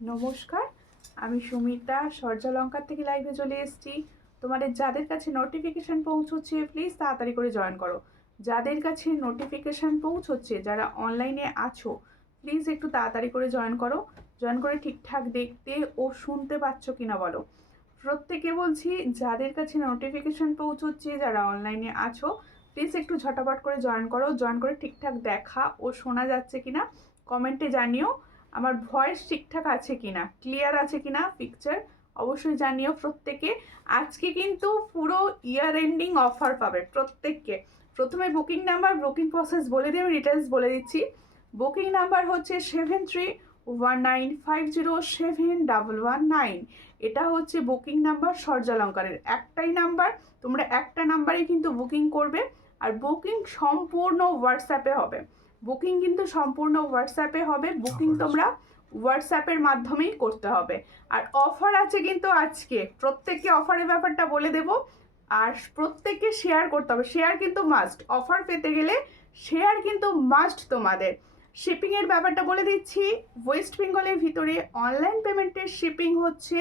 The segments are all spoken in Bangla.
নমস্কার, আমি সুমিতা সূর্যালঙ্কার থেকে লাইভে চলে এসেছি। তোমাদের যাদের কাছে নোটিফিকেশান পৌঁছচ্ছে প্লিজ তাড়াতাড়ি করে জয়েন করো। যাদের কাছে নোটিফিকেশান পৌঁছচ্ছে, যারা অনলাইনে আছো প্লিজ একটু তাড়াতাড়ি করে জয়েন করো। জয়েন করে ঠিকঠাক দেখতে ও শুনতে পাচ্ছ কিনা বলো। প্রত্যেকে বলছি, যাদের কাছে নোটিফিকেশান পৌঁছচ্ছে, যারা অনলাইনে আছো প্লিজ একটু ঝটাপট করে জয়েন করো। জয়েন করে ঠিকঠাক দেখা ও শোনা যাচ্ছে কিনা কমেন্টে জানিও। আমার ভয়েস ঠিকঠাক আছে কিনা, ক্লিয়ার আছে কিনা পিকচার অবশ্যই জানিও প্রত্যেকে। আজকে কিন্তু পুরো ইয়ার এন্ডিং অফার পাবে প্রত্যেককে। প্রথমে বুকিং নাম্বার, বুকিং প্রসেস বলে দিয়ে আমি ডিটেলস বলে দিচ্ছি। বুকিং নাম্বার হচ্ছে 7319507119। এটা হচ্ছে বুকিং নাম্বার সূর্যালঙ্কারের একটাই নাম্বার। তোমরা একটা নাম্বারেই কিন্তু বুকিং করবে, আর বুকিং সম্পূর্ণ হোয়াটসঅ্যাপে হবে। বুকিং কিন্তু সম্পূর্ণ হোয়াটসঅ্যাপে হবে। বুকিং তোমরা হোয়াটসঅ্যাপের মাধ্যমেই করতে হবে। আর অফার আছে কিন্তু আজকে, প্রত্যেককে অফারের ব্যাপারটা বলে দেব। আর প্রত্যেককে শেয়ার করতে হবে, শেয়ার কিন্তু মাস্ট। অফার পেতে গেলে শেয়ার কিন্তু মাস্ট তোমাদের। শিপিংয়ের ব্যাপারটা বলে দিচ্ছি। ওয়েস্ট বেঙ্গলের ভিতরে অনলাইন পেমেন্টের শিপিং হচ্ছে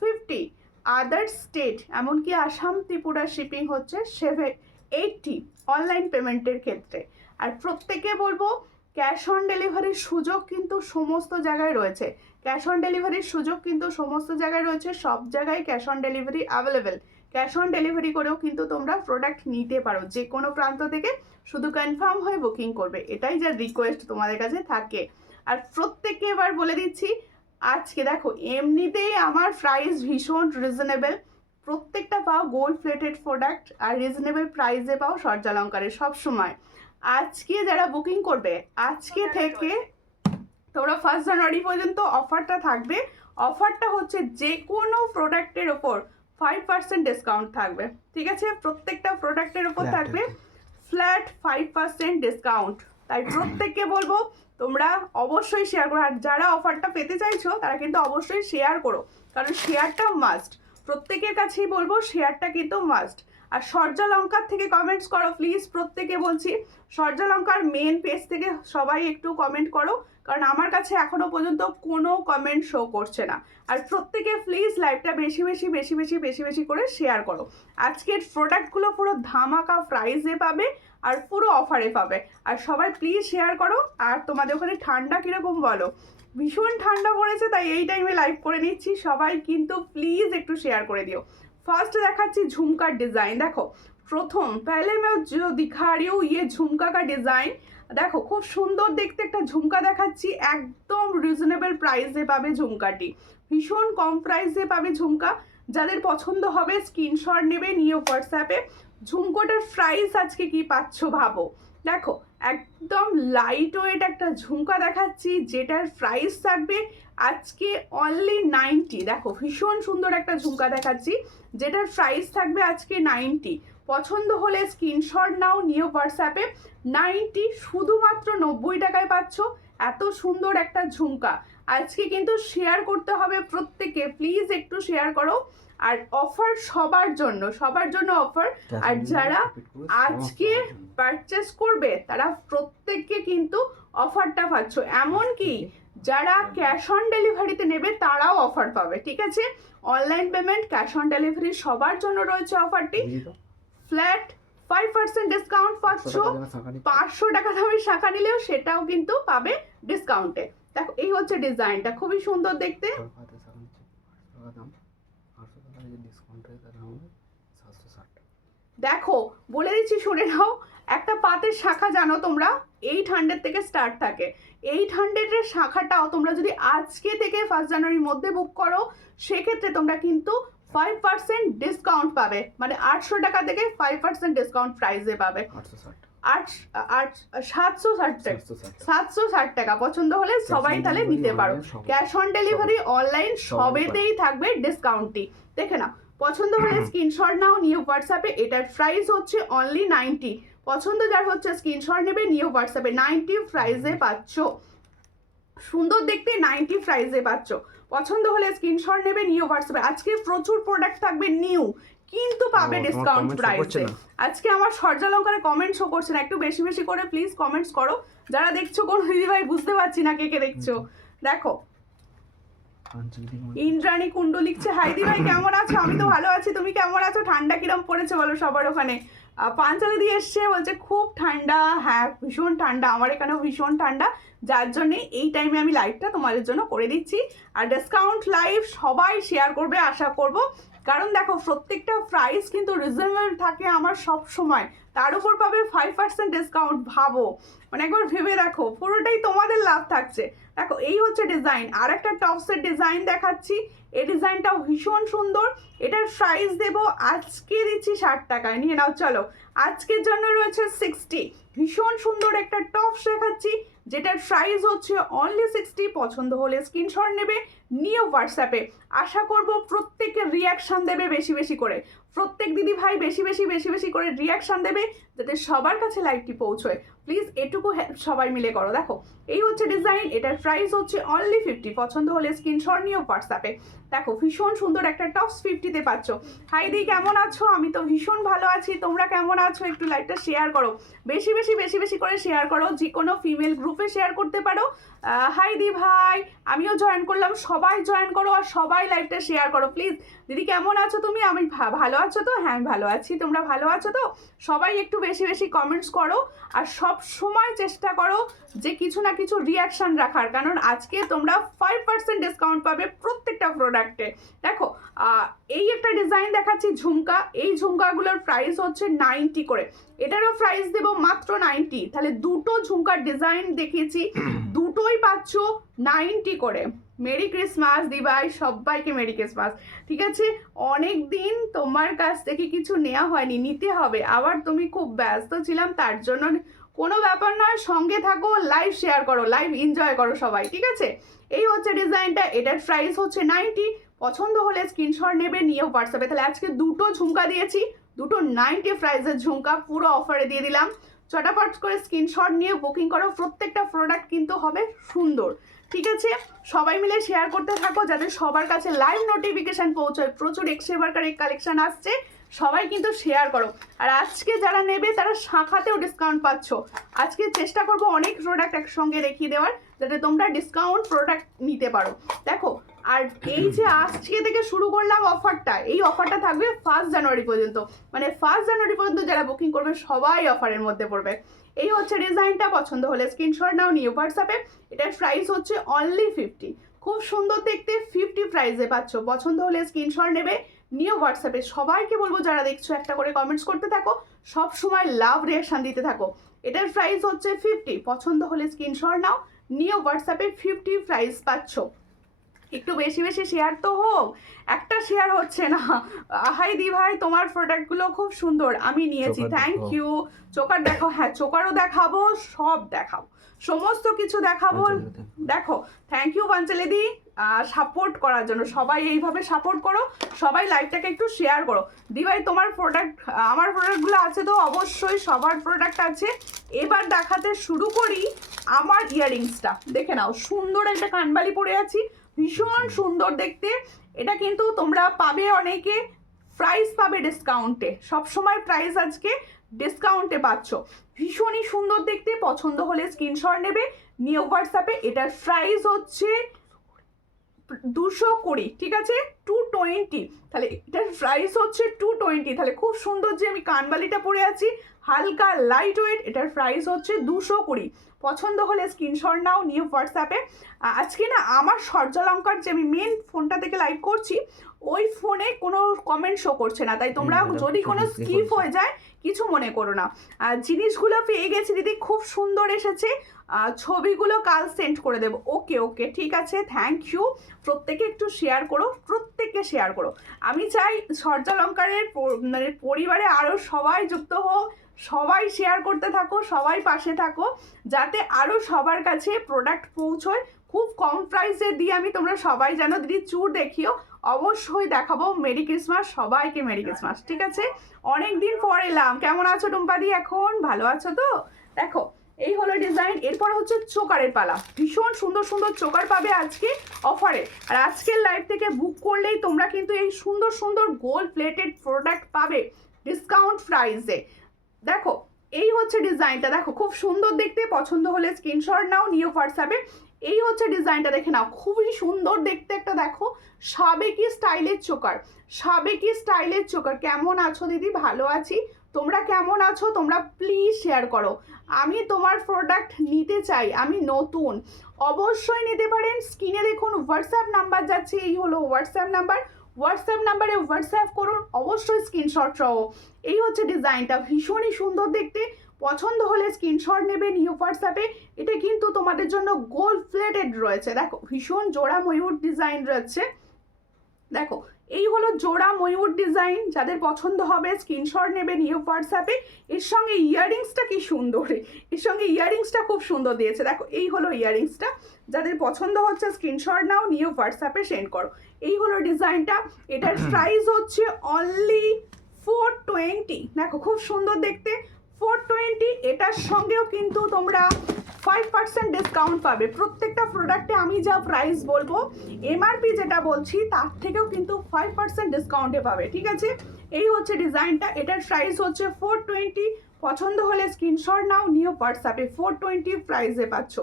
50, আদার স্টেট এমনকি আসাম ত্রিপুরা শিপিং হচ্ছে 780 অনলাইন পেমেন্টের ক্ষেত্রে। আর প্রত্যেকে বলবো, ক্যাশ অন ডেলিভারির সুযোগ কিন্তু সমস্ত জায়গায় রয়েছে। ক্যাশ অন ডেলিভারির সুযোগ কিন্তু সমস্ত জায়গায় রয়েছে, সব জায়গায় cash on delivery available. Cash on delivery করেও কিন্তু তোমরা প্রোডাক্ট নিতে পারো যে কোনো প্রান্ত থেকে, শুধু কনফার্ম হয়ে বুকিং করবে, এটাই যা রিকোয়েস্ট তোমাদের কাছে থাকে। আর প্রত্যেককে এবার বলে দিচ্ছি, আজকে দেখো এমনিতেই আমার প্রাইস ভীষণ রিজনেবল। প্রত্যেকটা পাও গোল্ড প্লেটেড প্রোডাক্ট, আর রিজনেবল প্রাইসে পাও সূর্যালঙ্কারে সবসময়। আজকে যারা বুকিং করবে, আজকে থেকে তোমরা 1 জানুয়ারি পর্যন্ত অফারটা থাকবে। অফারটা হচ্ছে যে কোনো প্রোডাক্টের ওপর 5% ডিসকাউন্ট থাকবে, ঠিক আছে? প্রত্যেকটা প্রোডাক্টের ওপর থাকবে ফ্ল্যাট 5% ডিসকাউন্ট। তাই প্রত্যেককে বলবো তোমরা অবশ্যই শেয়ার করো। আর যারা অফারটা পেতে চাইছো তারা কিন্তু অবশ্যই শেয়ার করো, কারণ শেয়ারটা মাস্ট। প্রত্যেকের কাছেই বলবো শেয়ারটা কিন্তু মাস্ট। আর সূর্যালঙ্কার থেকে কমেন্টস করো প্লিজ, প্রত্যেকে বলছি। সূর্যালঙ্কার মেন পেজ থেকে সবাই একটু কমেন্ট করো, কারণ আমার কাছে এখনো পর্যন্ত কোনো কমেন্ট শো করছে না। আর প্রত্যেকে প্লিজ লাইভটা বেশি বেশি বেশি বেশি বেশি বেশি করে শেয়ার করো। আজকের প্রোডাক্টগুলো পুরো ধামাকা প্রাইসে পাবে, আর পুরো অফারে পাবে। আর সবাই প্লিজ শেয়ার করো। আর তোমাদের ওখানে ঠান্ডা কীরকম বলো? ভীষণ ঠান্ডা পড়েছে, তাই এই টাইমে লাইভ করে নিচ্ছি। সবাই কিন্তু প্লিজ একটু শেয়ার করে দিও। ফার্স্ট দেখাচ্ছি ঝুমকার ডিজাইন। দেখো প্রথম पहले मैं जो दिखा रही हूँ ये झुमका का डिजाइन। দেখো খুব সুন্দর দেখতে একটা ঝুমকা দেখাচ্ছি, একদম রিজনেবল প্রাইসে পাবে ঝুমকাটি, ভীষণ কম প্রাইসে পাবে ঝুমকা। যাদের পছন্দ হবে স্ক্রিনশট নেবে, নিয়ে হোয়াটসঅ্যাপে। ঝুমকোটার প্রাইস আজকে কি পাচ্ছ ভাবো। দেখো একদম লাইট ওয়েট একটা ঝুমকা দেখাচ্ছি, যেটার প্রাইস থাকবে আজকে অনলি 90। দেখো ভীষণ সুন্দর একটা ঝুমকা দেখাচ্ছি, যেটার প্রাইস থাকবে আজকে 90। পছন্দ হলে স্ক্রিনশট নাও, নিয়ে হোয়াটসঅ্যাপে। 90 শুধুমাত্র 90 টাকায় পাচ্ছ এত সুন্দর একটা ঝুমকা। আজকে কিন্তু শেয়ার করতে হবে প্রত্যেকে, প্লিজ একটু শেয়ার করো। আর অফার সবার জন্য, সবার জন্য অফার। আর যারা আজকে পারচেস করবে তারা প্রত্যেককে কিন্তু অফারটা পাচ্ছ। এমনকি যারা ক্যাশ অন ডেলিভারিতে নেবে তারাও অফার পাবে, ঠিক আছে? Online payment, cash on delivery সবার জন্য রয়েছে অফারটি। ফ্ল্যাট 5% ডিসকাউন্ট পাচ্ছ। 500 টাকা দামের শাখা নিলেও সেটাও কিন্তু পাবে ডিসকাউন্টে। দেখো এই হচ্ছে ডিজাইনটা, খুবই সুন্দর দেখতে। দেখো বলে দিচ্ছি শুনে নাও, একটা পাতের শাখা জানো তোমরা 800 থেকে স্টার্ট থাকে। 800-এর শাখাটাও তোমরা যদি আজকে থেকে 1 জানুয়ারির মধ্যে বুক করো, সেক্ষেত্রে তোমরা কিন্তু 5% ডিসকাউন্ট পাবে। মানে 800 টাকা থেকে 5% ডিসকাউন্ট প্রাইসে পাবে। 760 টাকা। পছন্দ হলে সবাই তাহলে নিতে পারো। ক্যাশ অন ডেলিভারি অনলাইন সবেতেই থাকবে ডিসকাউন্টটি, দেখে নাও। পছন্দ হলে স্ক্রিনশট নাও, নিয়ে হোয়াটসঅ্যাপে। এটার প্রাইস হচ্ছে অনলি 90। পছন্দ যার হচ্ছে স্ক্রিনশট নেবে, নিয়ে হোয়াটসঅ্যাপে। 90 প্রাইসে পাচ্ছ, সুন্দর দেখতে 90 প্রাইসে পাচ্ছ। পছন্দ হলে স্ক্রিনশট নেবে, নিয়ে হোয়াটসঅ্যাপে। আজকে প্রচুর প্রোডাক্ট থাকবে নিউ, কিন্তু পাবে ডিসকাউন্ট প্রাইসে। আজকে আমার সূর্যালঙ্কারে কমেন্ট শো করছে না, একটু বেশি বেশি করে প্লিজ কমেন্টস করো। যারা দেখছো কোন দিদি ভাই বুঝতে পারছি না কে কে দেখছো। দেখো ইন্দ্রাণী কুণ্ডু লিখছে, হাইদি ভাই কেমন আছো? আমি তো ভালো আছি, তুমি কেমন আছো? ঠান্ডা কিরম পড়েছে বলো সবার ওখানে? পাঞ্চালি দিয়ে এসছে, বলছে খুব ঠান্ডা। হ্যাঁ ভীষণ ঠান্ডা, আমার এখানেও ভীষণ ঠান্ডা, যার জন্যে এই টাইমে আমি লাইভটা তোমাদের জন্য করে দিচ্ছি। আর ডিসকাউন্ট লাইভ সবাই শেয়ার করবে আশা করব, কারণ দেখো প্রত্যেকটা প্রাইস কিন্তু রিজনেবল থাকে আমার সব সময়, তার উপর পাবে 5% ডিসকাউন্ট। ভাবো, মানে একবার ভেবে দেখো, পুরোটাই তোমাদের লাভ থাকছে। দেখো এই হচ্ছে ডিজাইন, আর একটা টপসের ডিজাইন দেখাচ্ছি। এই ডিজাইনটাও ভীষণ সুন্দর, এটার প্রাইস দেবো আজকে দিচ্ছি 60 টাকায়, নিয়ে নাও চলো। আজকের জন্য রয়েছে 60। ভীষণ সুন্দর একটা টপস দেখাচ্ছি, যেটার প্রাইস হচ্ছে অনলি 60। পছন্দ হলে স্ক্রিনশট নেবে, নিয়ে হোয়াটসঅ্যাপে। আশা করব প্রত্যেকের রিয়াকশান দেবে বেশি বেশি করে, প্রত্যেক দিদি ভাই বেশি বেশি করে রিয়াকশান দেবে, যাতে সবার কাছে লাইভটি পৌঁছয়। প্লিজ এটুকু হেল্প সবাই মিলে করো। দেখো এই হচ্ছে ডিজাইন, এটার প্রাইস হচ্ছে অনলি 50। পছন্দ হলে স্ক্রিনশট নিও হোয়াটসঅ্যাপে। দেখো ভীষণ সুন্দর একটা টপস 50-তে পাচ্ছ। হাইদি কেমন আছো? আমি তো ভীষণ ভালো আছি, তোমরা কেমন আছো? একটু লাইভটা শেয়ার করো, বেশি বেশি করে শেয়ার করো, যে কোনো ফিমেল গ্রুপে শেয়ার করতে পারো। হাইদি ভাই আমিও জয়েন করলাম, সবাই জয়েন করো আর সবাই লাইভটা শেয়ার করো প্লিজ। দিদি কেমন আছো তুমি? আমি ভালো আছো তো? হ্যাঁ আমি ভালো আছি, তোমরা ভালো আছো তো? সবাই একটু বেশি কমেন্টস করো, আর সব সময় চেষ্টা করো যে কিছু না কিছু রিয়াকশান রাখার, কারণ আজকে তোমরা 5% ডিসকাউন্ট পাবে প্রত্যেকটা প্রোডাক্টে। দেখো এই একটা ডিজাইন দেখাচ্ছি ঝুমকা, এই ঝুমকাগুলোর প্রাইস হচ্ছে 90 করে, এটারও প্রাইস দেবো মাত্র 90। তাহলে দুটো ঝুমকার ডিজাইন দেখিয়েছি, দুটোই পাচ্ছ 90 করে। মেরি ক্রিসমাস দিবাই, সবাইকে মেরি ক্রিসমাস। ঠিক আছে, অনেক দিন তোমার কাছ থেকে কিছু নেওয়া হয়নি, নিতে হবে আবার, তুমি খুব ব্যস্ত ছিলাম তার জন্য। কোনো ব্যাপার নয়, সঙ্গে থাকো, লাইভ শেয়ার করো, লাইভ এনজয় করো সবাই, ঠিক আছে? এই হচ্ছে ডিজাইনটা, এটার প্রাইস হচ্ছে 90। পছন্দ হলে স্ক্রিনশট নেবে, নিয়ে হোয়াটসঅ্যাপে। তাহলে আজকে দুটো ঝুমকা দিয়েছি, দুটো 90 প্রাইসের ঝুমকা পুরো অফারে দিয়ে দিলাম। চটাপট করে স্ক্রিনশট নিয়ে বুকিং করো, প্রত্যেকটা প্রোডাক্ট কিন্তু হবে সুন্দর, ঠিক আছে? সবাই মিলে শেয়ার করতে থাকো, যাতে সবার কাছে লাইভ নোটিফিকেশান পৌঁছয়। প্রচুর এক্সেবারকার কালেকশন আসছে, সবাই কিন্তু শেয়ার করো। আর আজকে যারা নেবে তারা শাখাতেও ডিসকাউন্ট পাচ্ছ। আজকে চেষ্টা করবো অনেক প্রোডাক্ট একসঙ্গে রেখে দেওয়ার, যাতে তোমরা ডিসকাউন্ট প্রোডাক্ট নিতে পারো। দেখো, আর এই যে আজকে থেকে শুরু করলাম অফারটা, এই অফারটা থাকবে 1 জানুয়ারি পর্যন্ত, মানে 1 জানুয়ারি পর্যন্ত যারা বুকিং করবে সবাই অফারের মধ্যে পড়বে। এই হচ্ছে ডিজাইনটা, পছন্দ হলে স্ক্রিনশট নাও, নিয়ে হোয়াটসঅ্যাপে। এটার প্রাইস হচ্ছে অনলি 50। খুব সুন্দর দেখতে, 50 প্রাইসে পাচ্ছ। পছন্দ হলে স্ক্রিনশট নেবে, নিয়ে হোয়াটসঅ্যাপে। সবাইকে বলবো যারা দেখছো একটা করে কমেন্টস করতে থাকো, সব সময় লাভ রিয়াকশান দিতে থাকো। এটার প্রাইস হচ্ছে 50। পছন্দ হলে স্ক্রিনশট নাও, নিয়ে হোয়াটসঅ্যাপে 50 প্রাইস পাচ্ছ। একটু বেশি শেয়ার তো হোক, একটা শেয়ার হচ্ছে না। হাইদি ভাই তোমার প্রোডাক্টগুলো খুব সুন্দর, আমি নিয়েছি, থ্যাংক ইউ। চোকার দেখো, হ্যাঁ চোকারও দেখাবো, সব দেখাবো, সমস্ত কিছু দেখাবো। দেখো থ্যাংক ইউ পাঞ্চালিদি সাপোর্ট করার জন্য, সবাই এইভাবে সাপোর্ট করো, সবাই লাইভটাকে একটু শেয়ার করো। দিভাই তোমার প্রোডাক্ট, আমার প্রোডাক্টগুলো আছে তো? অবশ্যই সবার প্রোডাক্ট আছে। এবার দেখাতে শুরু করি আমার ইয়াররিংসটা, দেখে নাও, সুন্দর একটা কানবালি পরে আছি, ভীষণ সুন্দর দেখতে। এটা কিন্তু তোমরা পাবে অনেকে, প্রাইস পাবে ডিসকাউন্টে, সবসময় প্রাইস আজকে ডিসকাউন্টে পাচ্ছ। ভীষণই সুন্দর দেখতে, পছন্দ হলে স্ক্রিনশট নেবে, নিয়ে হোয়াটসঅ্যাপে। এটার প্রাইস হচ্ছে 220, ঠিক আছে, 220। তাহলে এটার প্রাইস হচ্ছে 220। তাহলে খুব সুন্দর যে আমি কানবালিটা পরে আছি, হালকা লাইট ওয়েট, এটার প্রাইস হচ্ছে 220। পছন্দ হলে স্ক্রিনশট নাও, নিয়ে হোয়াটসঅ্যাপে। আজকে না আমার সূর্যালঙ্কার যে আমি মেন ফোনটা থেকে লাইভ করছি, ওই ফোনে কোনো কমেন্ট শো করছে না, তাই তোমরা যদি কোনো স্কিপ হয়ে যায় কিছু মনে করো না। জিনিসগুলো পেয়ে গেছি দিদি, খুব সুন্দর এসেছে, ছবিগুলো কাল সেন্ড করে দেবো। ওকে ঠিক আছে, থ্যাংক ইউ। প্রত্যেকে একটু শেয়ার করো, প্রত্যেককে শেয়ার করো। আমি চাই সূর্যালঙ্কারের মানে পরিবারে আরও সবাই যুক্ত হোক, সবাই শেয়ার করতে থাকো, সবাই পাশে থাকো, যাতে আরও সবার কাছে প্রোডাক্ট পৌঁছয়। খুব কম প্রাইসে দিয়ে আমি, তোমরা সবাই জানো দিদি, চুর দেখিও, অবশ্যই দেখাবো। মেরি ক্রিসমাস, সবাইকে মেরি ক্রিসমাস, ঠিক আছে? অনেক দিন পর এলাম, কেমন আছো টুম্পাদি? এখন ভালো আছো তো? দেখো এই হলো ডিজাইন। এরপর হচ্ছে চোকারের পালা, ভীষণ সুন্দর চোকার পাবে আজকে অফারে। আর আজকের লাইভ থেকে বুক করলেই তোমরা কিন্তু এই সুন্দর গোল্ড প্লেটেড প্রোডাক্ট পাবে ডিসকাউন্ট প্রাইসে। দেখো এই হচ্ছে ডিজাইনটা, দেখো খুব সুন্দর দেখতে, পছন্দ হলে স্ক্রিনশট নাও, নিয়ে হোয়াটসঅ্যাপে। এই হচ্ছে ডিজাইনটা, দেখে নাও খুবই সুন্দর দেখতে একটা, দেখো সাবেকি স্টাইলের চোকার, সাবেকি স্টাইলের চোকার। কেমন আছো দিদি? ভালো আছি, তোমরা কেমন আছো? তোমরা প্লিজ শেয়ার করো। আমি তোমার প্রোডাক্ট নিতে চাই, আমি নতুন, অবশ্যই নিতে পারেন। স্ক্রিনে দেখুন হোয়াটসঅ্যাপ নাম্বার যাচ্ছে, এই হলো হোয়াটসঅ্যাপ নাম্বার, হোয়াটসঅ্যাপ নাম্বারে হোয়াটসঅ্যাপ করুন অবশ্যই স্ক্রিনশট সহ। এই হচ্ছে ডিজাইনটা, ভীষণই সুন্দর দেখতে, পছন্দ হলে স্ক্রিনশট নেবে নিউ হোয়াটসঅ্যাপে। এটা কিন্তু তোমাদের জন্য গোল্ড প্লেটেড রয়েছে, দেখো ভীষণ জোড়া ময়ূর ডিজাইন রয়েছে, দেখো এই হলো জোড়া ময়ূর ডিজাইন। যাদের পছন্দ হবে স্ক্রিনশট নেবে নিউ হোয়াটসঅ্যাপে। এর সঙ্গে ইয়াররিংসটা কি সুন্দর, এর সঙ্গে ইয়াররিংসটা খুব সুন্দর দিয়েছে, দেখো এই হলো ইয়াররিংসটা। যাদের পছন্দ হচ্ছে স্ক্রিনশট নাও, নিউ হোয়াটসঅ্যাপে সেন্ড করো। এই হলো ডিজাইনটা, এটার প্রাইস হচ্ছে অনলি 420। দেখো খুব সুন্দর দেখতে, 420। এটার সঙ্গেও কিন্তু তোমরা 5% ডিসকাউন্ট পাবে। প্রত্যেকটা প্রোডাক্টে আমি যা প্রাইস বলবো, এমআরপি যেটা বলছি তার থেকেও কিন্তু 5% ডিসকাউন্টে পাবে, ঠিক আছে? এই হচ্ছে ডিজাইনটা, এটার প্রাইস হচ্ছে 420। পছন্দ হলে স্ক্রিনশট নাও, নিউ হোয়াটসঅ্যাপে 420 প্রাইসে পাচ্ছ।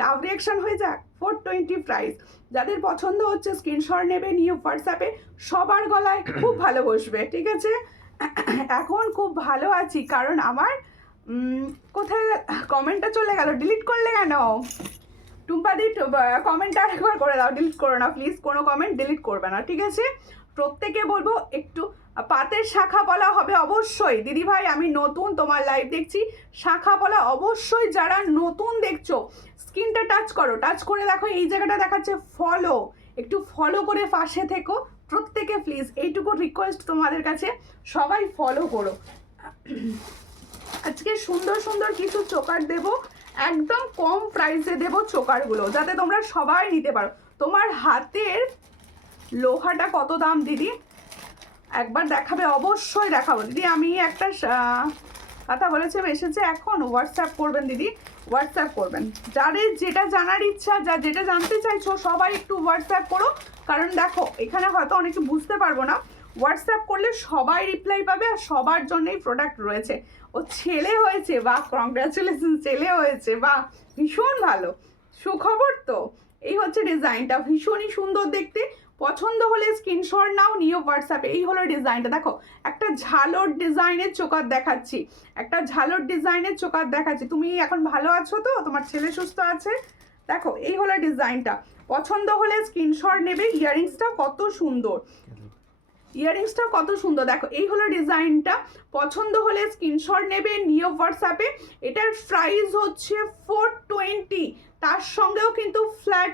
লাভ রিয়াকশন হয়ে যাক, 420 প্রাইস। যাদের পছন্দ হচ্ছে স্ক্রিনশট নেবে নিউ হোয়াটসঅ্যাপে। সবার গলায় খুব ভালো বসবে, ঠিক আছে? এখন খুব ভালো আছি, কারণ আমার কোথায় কমেন্টটা চলে গেল, ডিলিট করলে কেন? টুম্পাদি কমেন্টটা আরেকবার করে দাও, ডিলিট করো না প্লিজ, কোনো কমেন্ট ডিলিট করবে না, ঠিক আছে? প্রত্যেকে বলবো একটু পাতের শাখা পলা হবে অবশ্যই। দিদি ভাই আমি নতুন, তোমার লাইভ দেখছি, শাখা পলা অবশ্যই। যারা নতুন দেখছো স্ক্রিনটা টাচ করো, টাচ করে দেখো এই জায়গাটা দেখাচ্ছে ফলো, একটু ফলো করে পাশে থেকো প্রত্যেকে প্লিজ, এইটুকু রিকোয়েস্ট তোমাদের কাছে, সবাই ফলো করো। আজকে সুন্দর সুন্দর কিছু চোকার দেব, একদম কম প্রাইসে দেব চোকারগুলো, যাতে তোমরা সবাই নিতে পারো। তোমার হাতের লোহাটা কত দাম দিদি? একবার দেখাবে? অবশ্যই দেখাবো দিদি। আমি একটা কথা বলেছি, এসেছে এখন, হোয়াটসঅ্যাপ করবেন দিদি, হোয়াটসঅ্যাপ করবেন। যাদের যেটা জানার ইচ্ছা, যেটা জানতে চাইছো সবাই একটু হোয়াটসঅ্যাপ করো, কারণ দেখো এখানে হয়তো অনেকে বুঝতে পারবো না। হোয়াটসঅ্যাপ করলে সবাই রিপ্লাই পাবে, আর সবার জন্যই প্রোডাক্ট রয়েছে। ও ছেলে হয়েছে, বাহ কংগ্রাচুলেশন, ছেলে হয়েছে, বাহ ভীষণ ভালো, সুখবর তো। এই হচ্ছে ডিজাইনটা, ভীষণই সুন্দর দেখতে। পছন্দ হলে স্ক্রিনশট নাও, নিউ হোয়াটসঅ্যাপে। এই হলো ডিজাইনটা, দেখো একটা ঝালর ডিজাইনের চোকার দেখাচ্ছি, একটা ঝালর ডিজাইনের চোকার দেখাচ্ছি। তুমি এখন ভালো আছো তো? তোমার ছেলে সুস্থ আছে? দেখো এই হলো ডিজাইনটা, পছন্দ হলে স্ক্রিনশট নেবে। ইয়াররিংসটা কত সুন্দর, ইয়াররিংসটা কত সুন্দর, দেখো এই হলো ডিজাইনটা। পছন্দ হলে স্ক্রিনশট নেবে নিউ হোয়াটসঅ্যাপে। এটার প্রাইস হচ্ছে 420, তার সঙ্গেও কিন্তু ফ্ল্যাট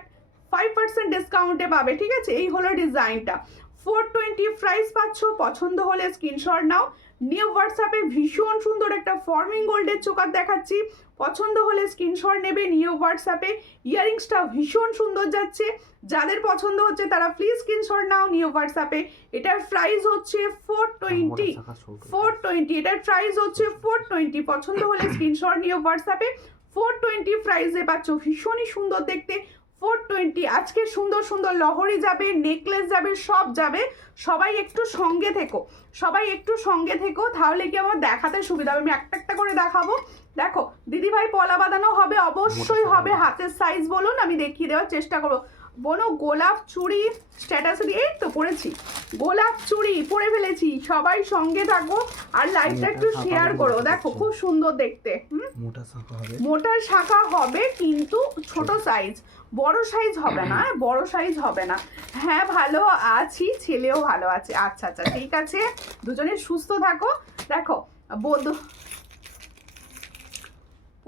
5% ডিসকাউন্টে পাবে, ঠিক আছে? এই হলো ডিজাইনটা, 420 প্রাইস পাচ্ছ। পছন্দ হলে স্ক্রিনশট নাও, নিউ হোয়াটসঅ্যাপে। ভীষণ সুন্দর একটা ফর্মিং গোল্ডের চোকার দেখাচ্ছি, পছন্দ হলে স্ক্রিনশট নেবে নিউ হোয়াটসঅ্যাপে। ইয়াররিংসটা ভীষণ সুন্দর যাচ্ছে, যাদের পছন্দ হচ্ছে তারা প্লিজ স্ক্রিনশট নাও নিউ হোয়াটসঅ্যাপে। এটার প্রাইস হচ্ছে 420, এটার প্রাইস হচ্ছে 420। পছন্দ হলে স্ক্রিনশট নিউ হোয়াটসঅ্যাপে, 420 প্রাইসে পাচ্ছ। ভীষণই সুন্দর দেখতে, 420। আজকে সুন্দর সুন্দর লহরি যাবে, নেকলেস যাবে, সব যাবে। সবাই একটু সঙ্গে থেকো, সবাই একটু সঙ্গে থেকো, তাহলে কি আমার দেখাতে সুবিধা হবে। আমি একটা একটা করে দেখাবো। দেখো দিদিভাই পলা বাঁধানো হবে, অবশ্যই হবে। হাতের সাইজ বলুন, আমি দেখিয়ে দেওয়ার চেষ্টা করবো। বোনো গোলাপ চুড়ি স্ট্যাটাসে দিয়ে, এই তো পড়েছি, গোলাপ চুড়ি পরে ফেলেছি। সবাই সঙ্গে থাকো আর লাইভটা একটু শেয়ার করো। দেখো খুব সুন্দর দেখতে, মোটা শাখা হবে কিন্তু ছোট সাইজ, বড় সাইজ হবে না, বড় সাইজ হবে না। হ্যাঁ ভালো আছি, ছেলেও ভালো আছে। আচ্ছা আচ্ছা ঠিক আছে, দুজনে সুস্থ থাকো। দেখো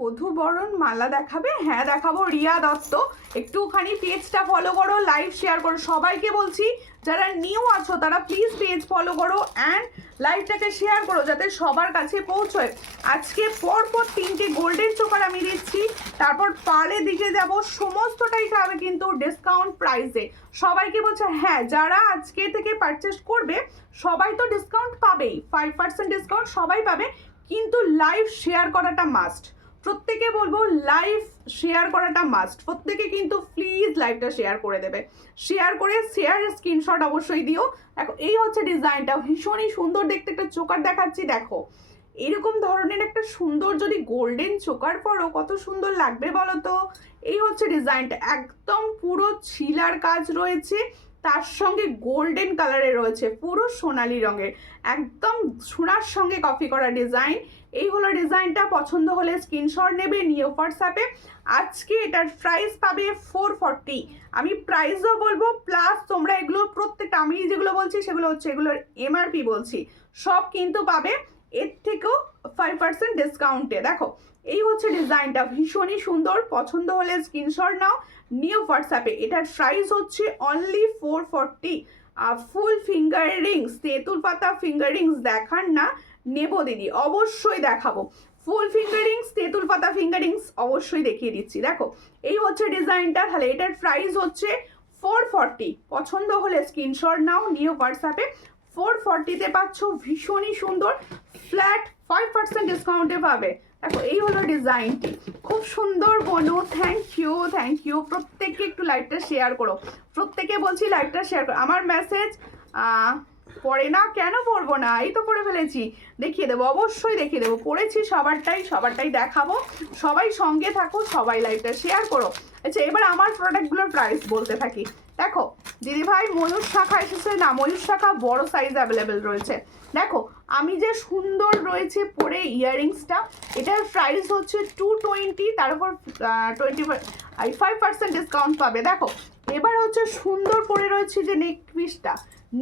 বধূবরণ মালা দেখাবে? হ্যাঁ দেখাবো। রিয়া দত্ত, একটুখানি পেজটা ফলো করো, লাইভ শেয়ার করো। সবাইকে বলছি যারা নিউ আছো তারা প্লিজ পেজ ফলো করো অ্যান্ড লাইভটাকে শেয়ার করো, যাতে সবার কাছে পৌঁছয়। আজকে পরপর 3টে গোল্ডেন চোকার আমি দিচ্ছি, তারপর পার্লের দিকে যাব, সমস্তটাই পাবে কিন্তু ডিসকাউন্ট প্রাইসে। সবাইকে বলছে হ্যাঁ, যারা আজকে থেকে পারচেস করবে সবাই তো ডিসকাউন্ট পাবেই, 5% ডিসকাউন্ট সবাই পাবে, কিন্তু লাইভ শেয়ার করাটা মাস্ট। প্রত্যেকে বলবো লাইভ শেয়ার করাটা মাস্ট। প্রত্যেকে কিন্তু প্লিজ লাইভটা শেয়ার করে দেবে, শেয়ার করে শেয়ার স্ক্রিনশট অবশ্যই দিও। দেখো এই হচ্ছে ডিজাইনটা, ভীষণই সুন্দর দেখতে একটা চোকার দেখাচ্ছি। দেখো এরকম ধরনের একটা সুন্দর যদি গোল্ডেন চোকার পরো কত সুন্দর লাগবে বলো তো। এই হচ্ছে ডিজাইনটা, একদম পুরো ছিলার কাজ রয়েছে, তার সঙ্গে গোল্ডেন কালারে রয়েছে, পুরো সোনালি রঙের, একদম সোনার সঙ্গে কপি করা ডিজাইন। এই হলো ডিজাইনটা, পছন্দ হলে স্ক্রিনশট নেবে, নিয়ে হোয়াটসঅ্যাপে। আজকে এটার প্রাইস পাবে 440। আমি প্রাইসও বলবো, প্লাস তোমরা এগুলো প্রত্যেকটা, আমি যেগুলো বলছি সেগুলো হচ্ছে এগুলোর এমআরপি বলছি, সব কিন্তু পাবে এর থেকেও 5% ডিসকাউন্টে। দেখো এই হচ্ছে ডিজাইনটা, ভীষণই সুন্দর, পছন্দ হলে স্ক্রিনশট নাও, নিউ হোয়াটসঅ্যাপে। এটার প্রাইস হচ্ছে অনলি 440। ফুল ফিঙ্গার রিংস, তেঁতুল পাতা ফিঙ্গার রিংস দেখান না, নেবো দিদি, অবশ্যই দেখাবো। ফুল ফিঙ্গার রিংস, তেঁতুল পাতা ফিঙ্গার রিংস অবশ্যই দেখিয়ে দিচ্ছি। দেখো এই হচ্ছে ডিজাইনটা, তাহলে এটার প্রাইস হচ্ছে 440। পছন্দ হলে স্ক্রিনশট নাও, নিউ হোয়াটসঅ্যাপে। 440-তে পাচ্ছ, ভীষণই সুন্দর, ফ্ল্যাট 5% ডিসকাউন্টে পাবে। দেখো এই হলো ডিজাইনটি, খুব সুন্দর বনু, থ্যাংক ইউ থ্যাংক ইউ। প্রত্যেককে একটু লাইভটা শেয়ার করো, প্রত্যেকে বলছি লাইভটা শেয়ার করো। আমার মেসেজ পড়ে না কেন, পড়বো না, এই তো পড়ে ফেলেছি, দেখিয়ে দেবো, অবশ্যই দেখিয়ে দেবো, পড়েছি সবারটাই দেখাবো। সবাই সঙ্গে থাকো, সবাই লাইভটা শেয়ার করো। আচ্ছা এবার আমার প্রোডাক্টগুলোর প্রাইস বলতে থাকি। দেখো দিদিভাই ময়ূর শাখা এসেছে না, ময়ূর শাখা বড় সাইজ অ্যাভেলেবেল রয়েছে। দেখো আমি যে সুন্দর রয়েছে পরে ইয়াররিংসটা, এটার প্রাইস হচ্ছে 220, তার উপর 25% ডিসকাউন্ট পাবে। দেখো এবার হচ্ছে সুন্দর পরে রয়েছে যে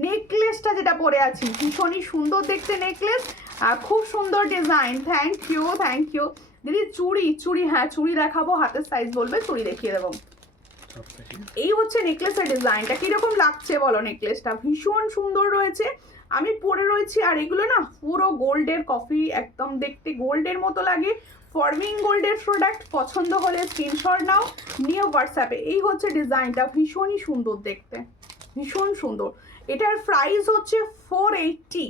নেকলেসটা যেটা পরে আছি, ভীষণই সুন্দর দেখতে নেকলেস, খুব সুন্দর ডিজাইন, থ্যাংক ইউ দিদি। চুড়ি হ্যাঁ চুড়ি দেখাবো, হাতের সাইজ বলবে, চুড়ি দেখিয়ে দেবো। এই হচ্ছে নেকলেসের ডিজাইনটা, কিরকম লাগছে বলো, নেকলেসটা ভীষণ সুন্দর রয়েছে, আমি পরে রয়েছি। আর এগুলো না পুরো গোল্ডের কফি, একদম দেখতে গোল্ডের মতো লাগে, ফর্মিং গোল্ডের প্রোডাক্ট। পছন্দ হলে স্ক্রিনশট নাও, নিয়ে হোয়াটসঅ্যাপে। এই হচ্ছে ডিজাইনটা, ভীষণই সুন্দর দেখতে, ভীষণ সুন্দর। এটার প্রাইস হচ্ছে 480।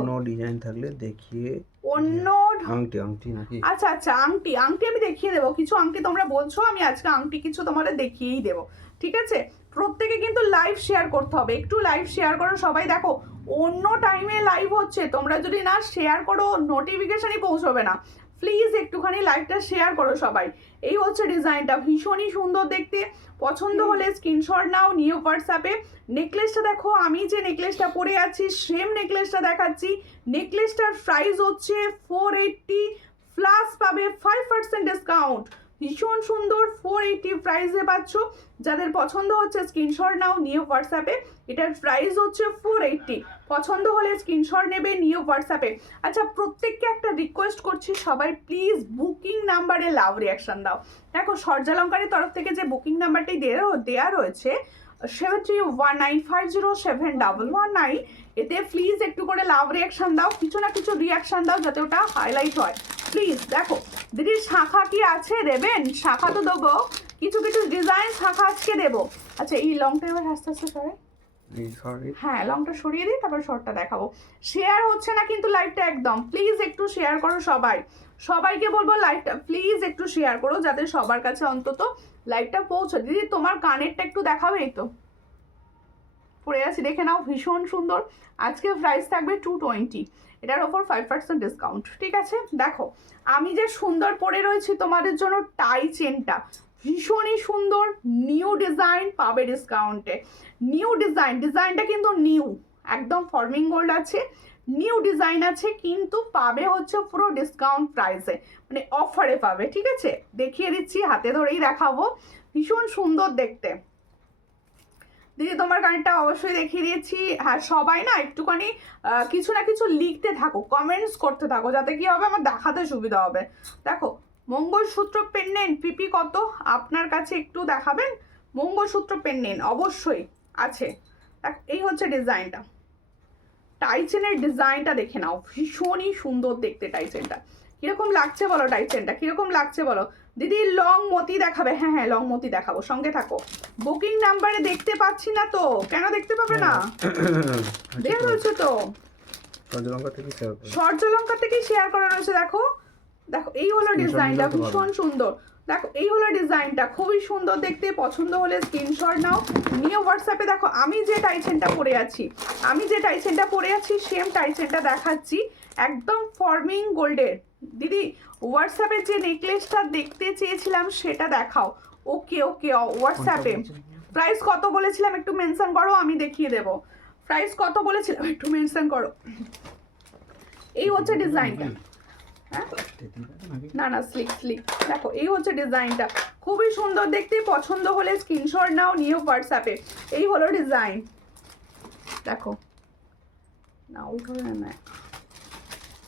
অন্য ডিজাইন থাকলে দেখিয়ে, অন্য আংটি নাকি? আচ্ছা আংটি আমি দেখিয়ে দেবো, কিছু আংটি তোমরা বলছো, আমি আজকে আংটি কিছু তোমাদের দেখিয়েই দেবো, ঠিক আছে। প্রত্যেকে কিন্তু লাইভ শেয়ার করতে হবে, একটু লাইভ শেয়ার করো সবাই। দেখো অন্য টাইমে লাইভ হচ্ছে, তোমরা যদি না শেয়ার করো নোটিফিকেশনই পৌঁছবে না, প্লিজ একটুখানি লাইভটা শেয়ার করো সবাই। এই হচ্ছে ডিজাইনটা, ভীষণই সুন্দর দেখতে, পছন্দ হলে স্ক্রিনশট নাও, নিউ হোয়াটসঅ্যাপে। নেকলেসটা দেখো, আমি যে নেকলেসটা পরে আছি সেম নেকলেসটা দেখাচ্ছি। নেকলেসটার প্রাইস হচ্ছে 480, প্লাস পাবে 5% ডিসকাউন্ট, ভীষণ সুন্দর 480 প্রাইসে পাচ্ছ। যাদের পছন্দ হচ্ছে স্ক্রিনশট নাও, নিউ হোয়াটসঅ্যাপে। এটার প্রাইস হচ্ছে 480, পছন্দ হলে স্ক্রিনশট নেবে, নিউ হোয়াটসঅ্যাপে। আচ্ছা প্রত্যেককে একটা রিকোয়েস্ট করছি, সবাই প্লিজ বুকিং নাম্বারে লাভ রিয়াকশন দাও। দেখো সূর্যালঙ্কারের তরফ থেকে যে বুকিং নাম্বারটি দেওয়া রয়েছে 7319507119, এতে প্লিজ একটু করে লাভ রিয়াকশন দাও, কিছু না কিছু রিয়াকশন দাও যাতে ওটা হাইলাইট হয় প্লিজ। দেখো দিদির শাখা কি আছে, দেবেন শাখা তো দেবো, কিছু ডিজাইন শাখা আজকে দেবো। আচ্ছা এই লংটা এবার আস্তে আস্তে সরাই, হ্যাঁ লংটা সরিয়ে দিই, তারপর শর্টটা দেখাবো। শেয়ার হচ্ছে না কিন্তু লাইভটা একদম, প্লিজ একটু শেয়ার করো সবাইকে বলবো লাইভটা প্লিজ একটু শেয়ার করো, যাতে সবার কাছে অন্তত লাইভটা পৌঁছে। দিদি তোমার কানেরটা একটু দেখাবে, এই তো পরে আছি, দেখে নাও, ভীষণ সুন্দর। আজকে প্রাইস থাকবে 220, এটার ওপর 5% ডিসকাউন্ট, ঠিক আছে। দেখো আমি যে সুন্দর পরে রয়েছি তোমাদের জন্য টাই চেনটা, ভীষণই সুন্দর, নিউ ডিজাইন পাবে ডিসকাউন্টে। নিউ ডিজাইনটা কিন্তু নিউ, একদম ফর্মিং গোল্ড আছে, নিউ ডিজাইন আছে, কিন্তু পাবে হচ্ছে পুরো ডিসকাউন্ট প্রাইসে, মানে অফারে পাবে, ঠিক আছে। দেখিয়ে দিচ্ছি, হাতে ধরেই দেখাবো, ভীষণ সুন্দর দেখতে। দিদি তোমার গানটা অবশ্যই দেখিয়ে দিয়েছি। হ্যাঁ সবাই না একটুখানি কিছু না কিছু লিখতে থাকো, কমেন্টস করতে থাকো, যাতে কি হবে আমার দেখাতে সুবিধা হবে। দেখো মঙ্গলসূত্র পেন্ডেন্ট পিপি কত, আপনার কাছে একটু দেখাবেন। মঙ্গলসূত্র পেন্ডেন্ট অবশ্যই আছে। এই হচ্ছে ডিজাইনটা, টাইচেনের ডিজাইনটা দেখে নাও, ভীষণই সুন্দর দেখতে টাইচেনটা। কিরকম লাগছে বলো, টাইচেনটা কিরকম লাগছে বলো। দিদি লং মতি দেখাবে, হ্যাঁ লং মতি দেখাবো, সঙ্গে থাকো। বুকিং নাম্বারে দেখতে পাচ্ছি না তো, কেন দেখতে পাবে না, দেখা যাচ্ছে তো, সূর্যালঙ্কা থেকেই শেয়ার করা রয়েছে। দেখো এই হলো ডিজাইনটা, ভীষণ সুন্দর। দেখো এই হলো ডিজাইনটা, খুবই সুন্দর দেখতে, পছন্দ হলে স্ক্রিনশট নাও, নিয়ে হোয়াটসঅ্যাপে। দেখো আমি যে টাইচেনটা পরে আছি সেম টাইচেনটা দেখাচ্ছি, একদম ফর্মিং গোল্ডের। দিদি হোয়াটসঅ্যাপে যে নেকলেসটা দেখতে চেয়েছিলাম সেটা দেখাও। ওকে ওকে হোয়াটসঅ্যাপে প্রাইস কত বলেছিলাম একটু মেনশন করো, আমি দেখিয়ে দেব। প্রাইস কত বলেছিলাম একটু মেনশন করো। এই হচ্ছে ডিজাইনটা, হ্যাঁ না না স্লিক স্লিক, দেখো এই হচ্ছে ডিজাইনটা, খুবই সুন্দর দেখতে। পছন্দ হলে স্ক্রিনশট নাও, নিও হোয়াটসঅ্যাপে। এই হলো ডিজাইন, দেখো না ওইভাবে না,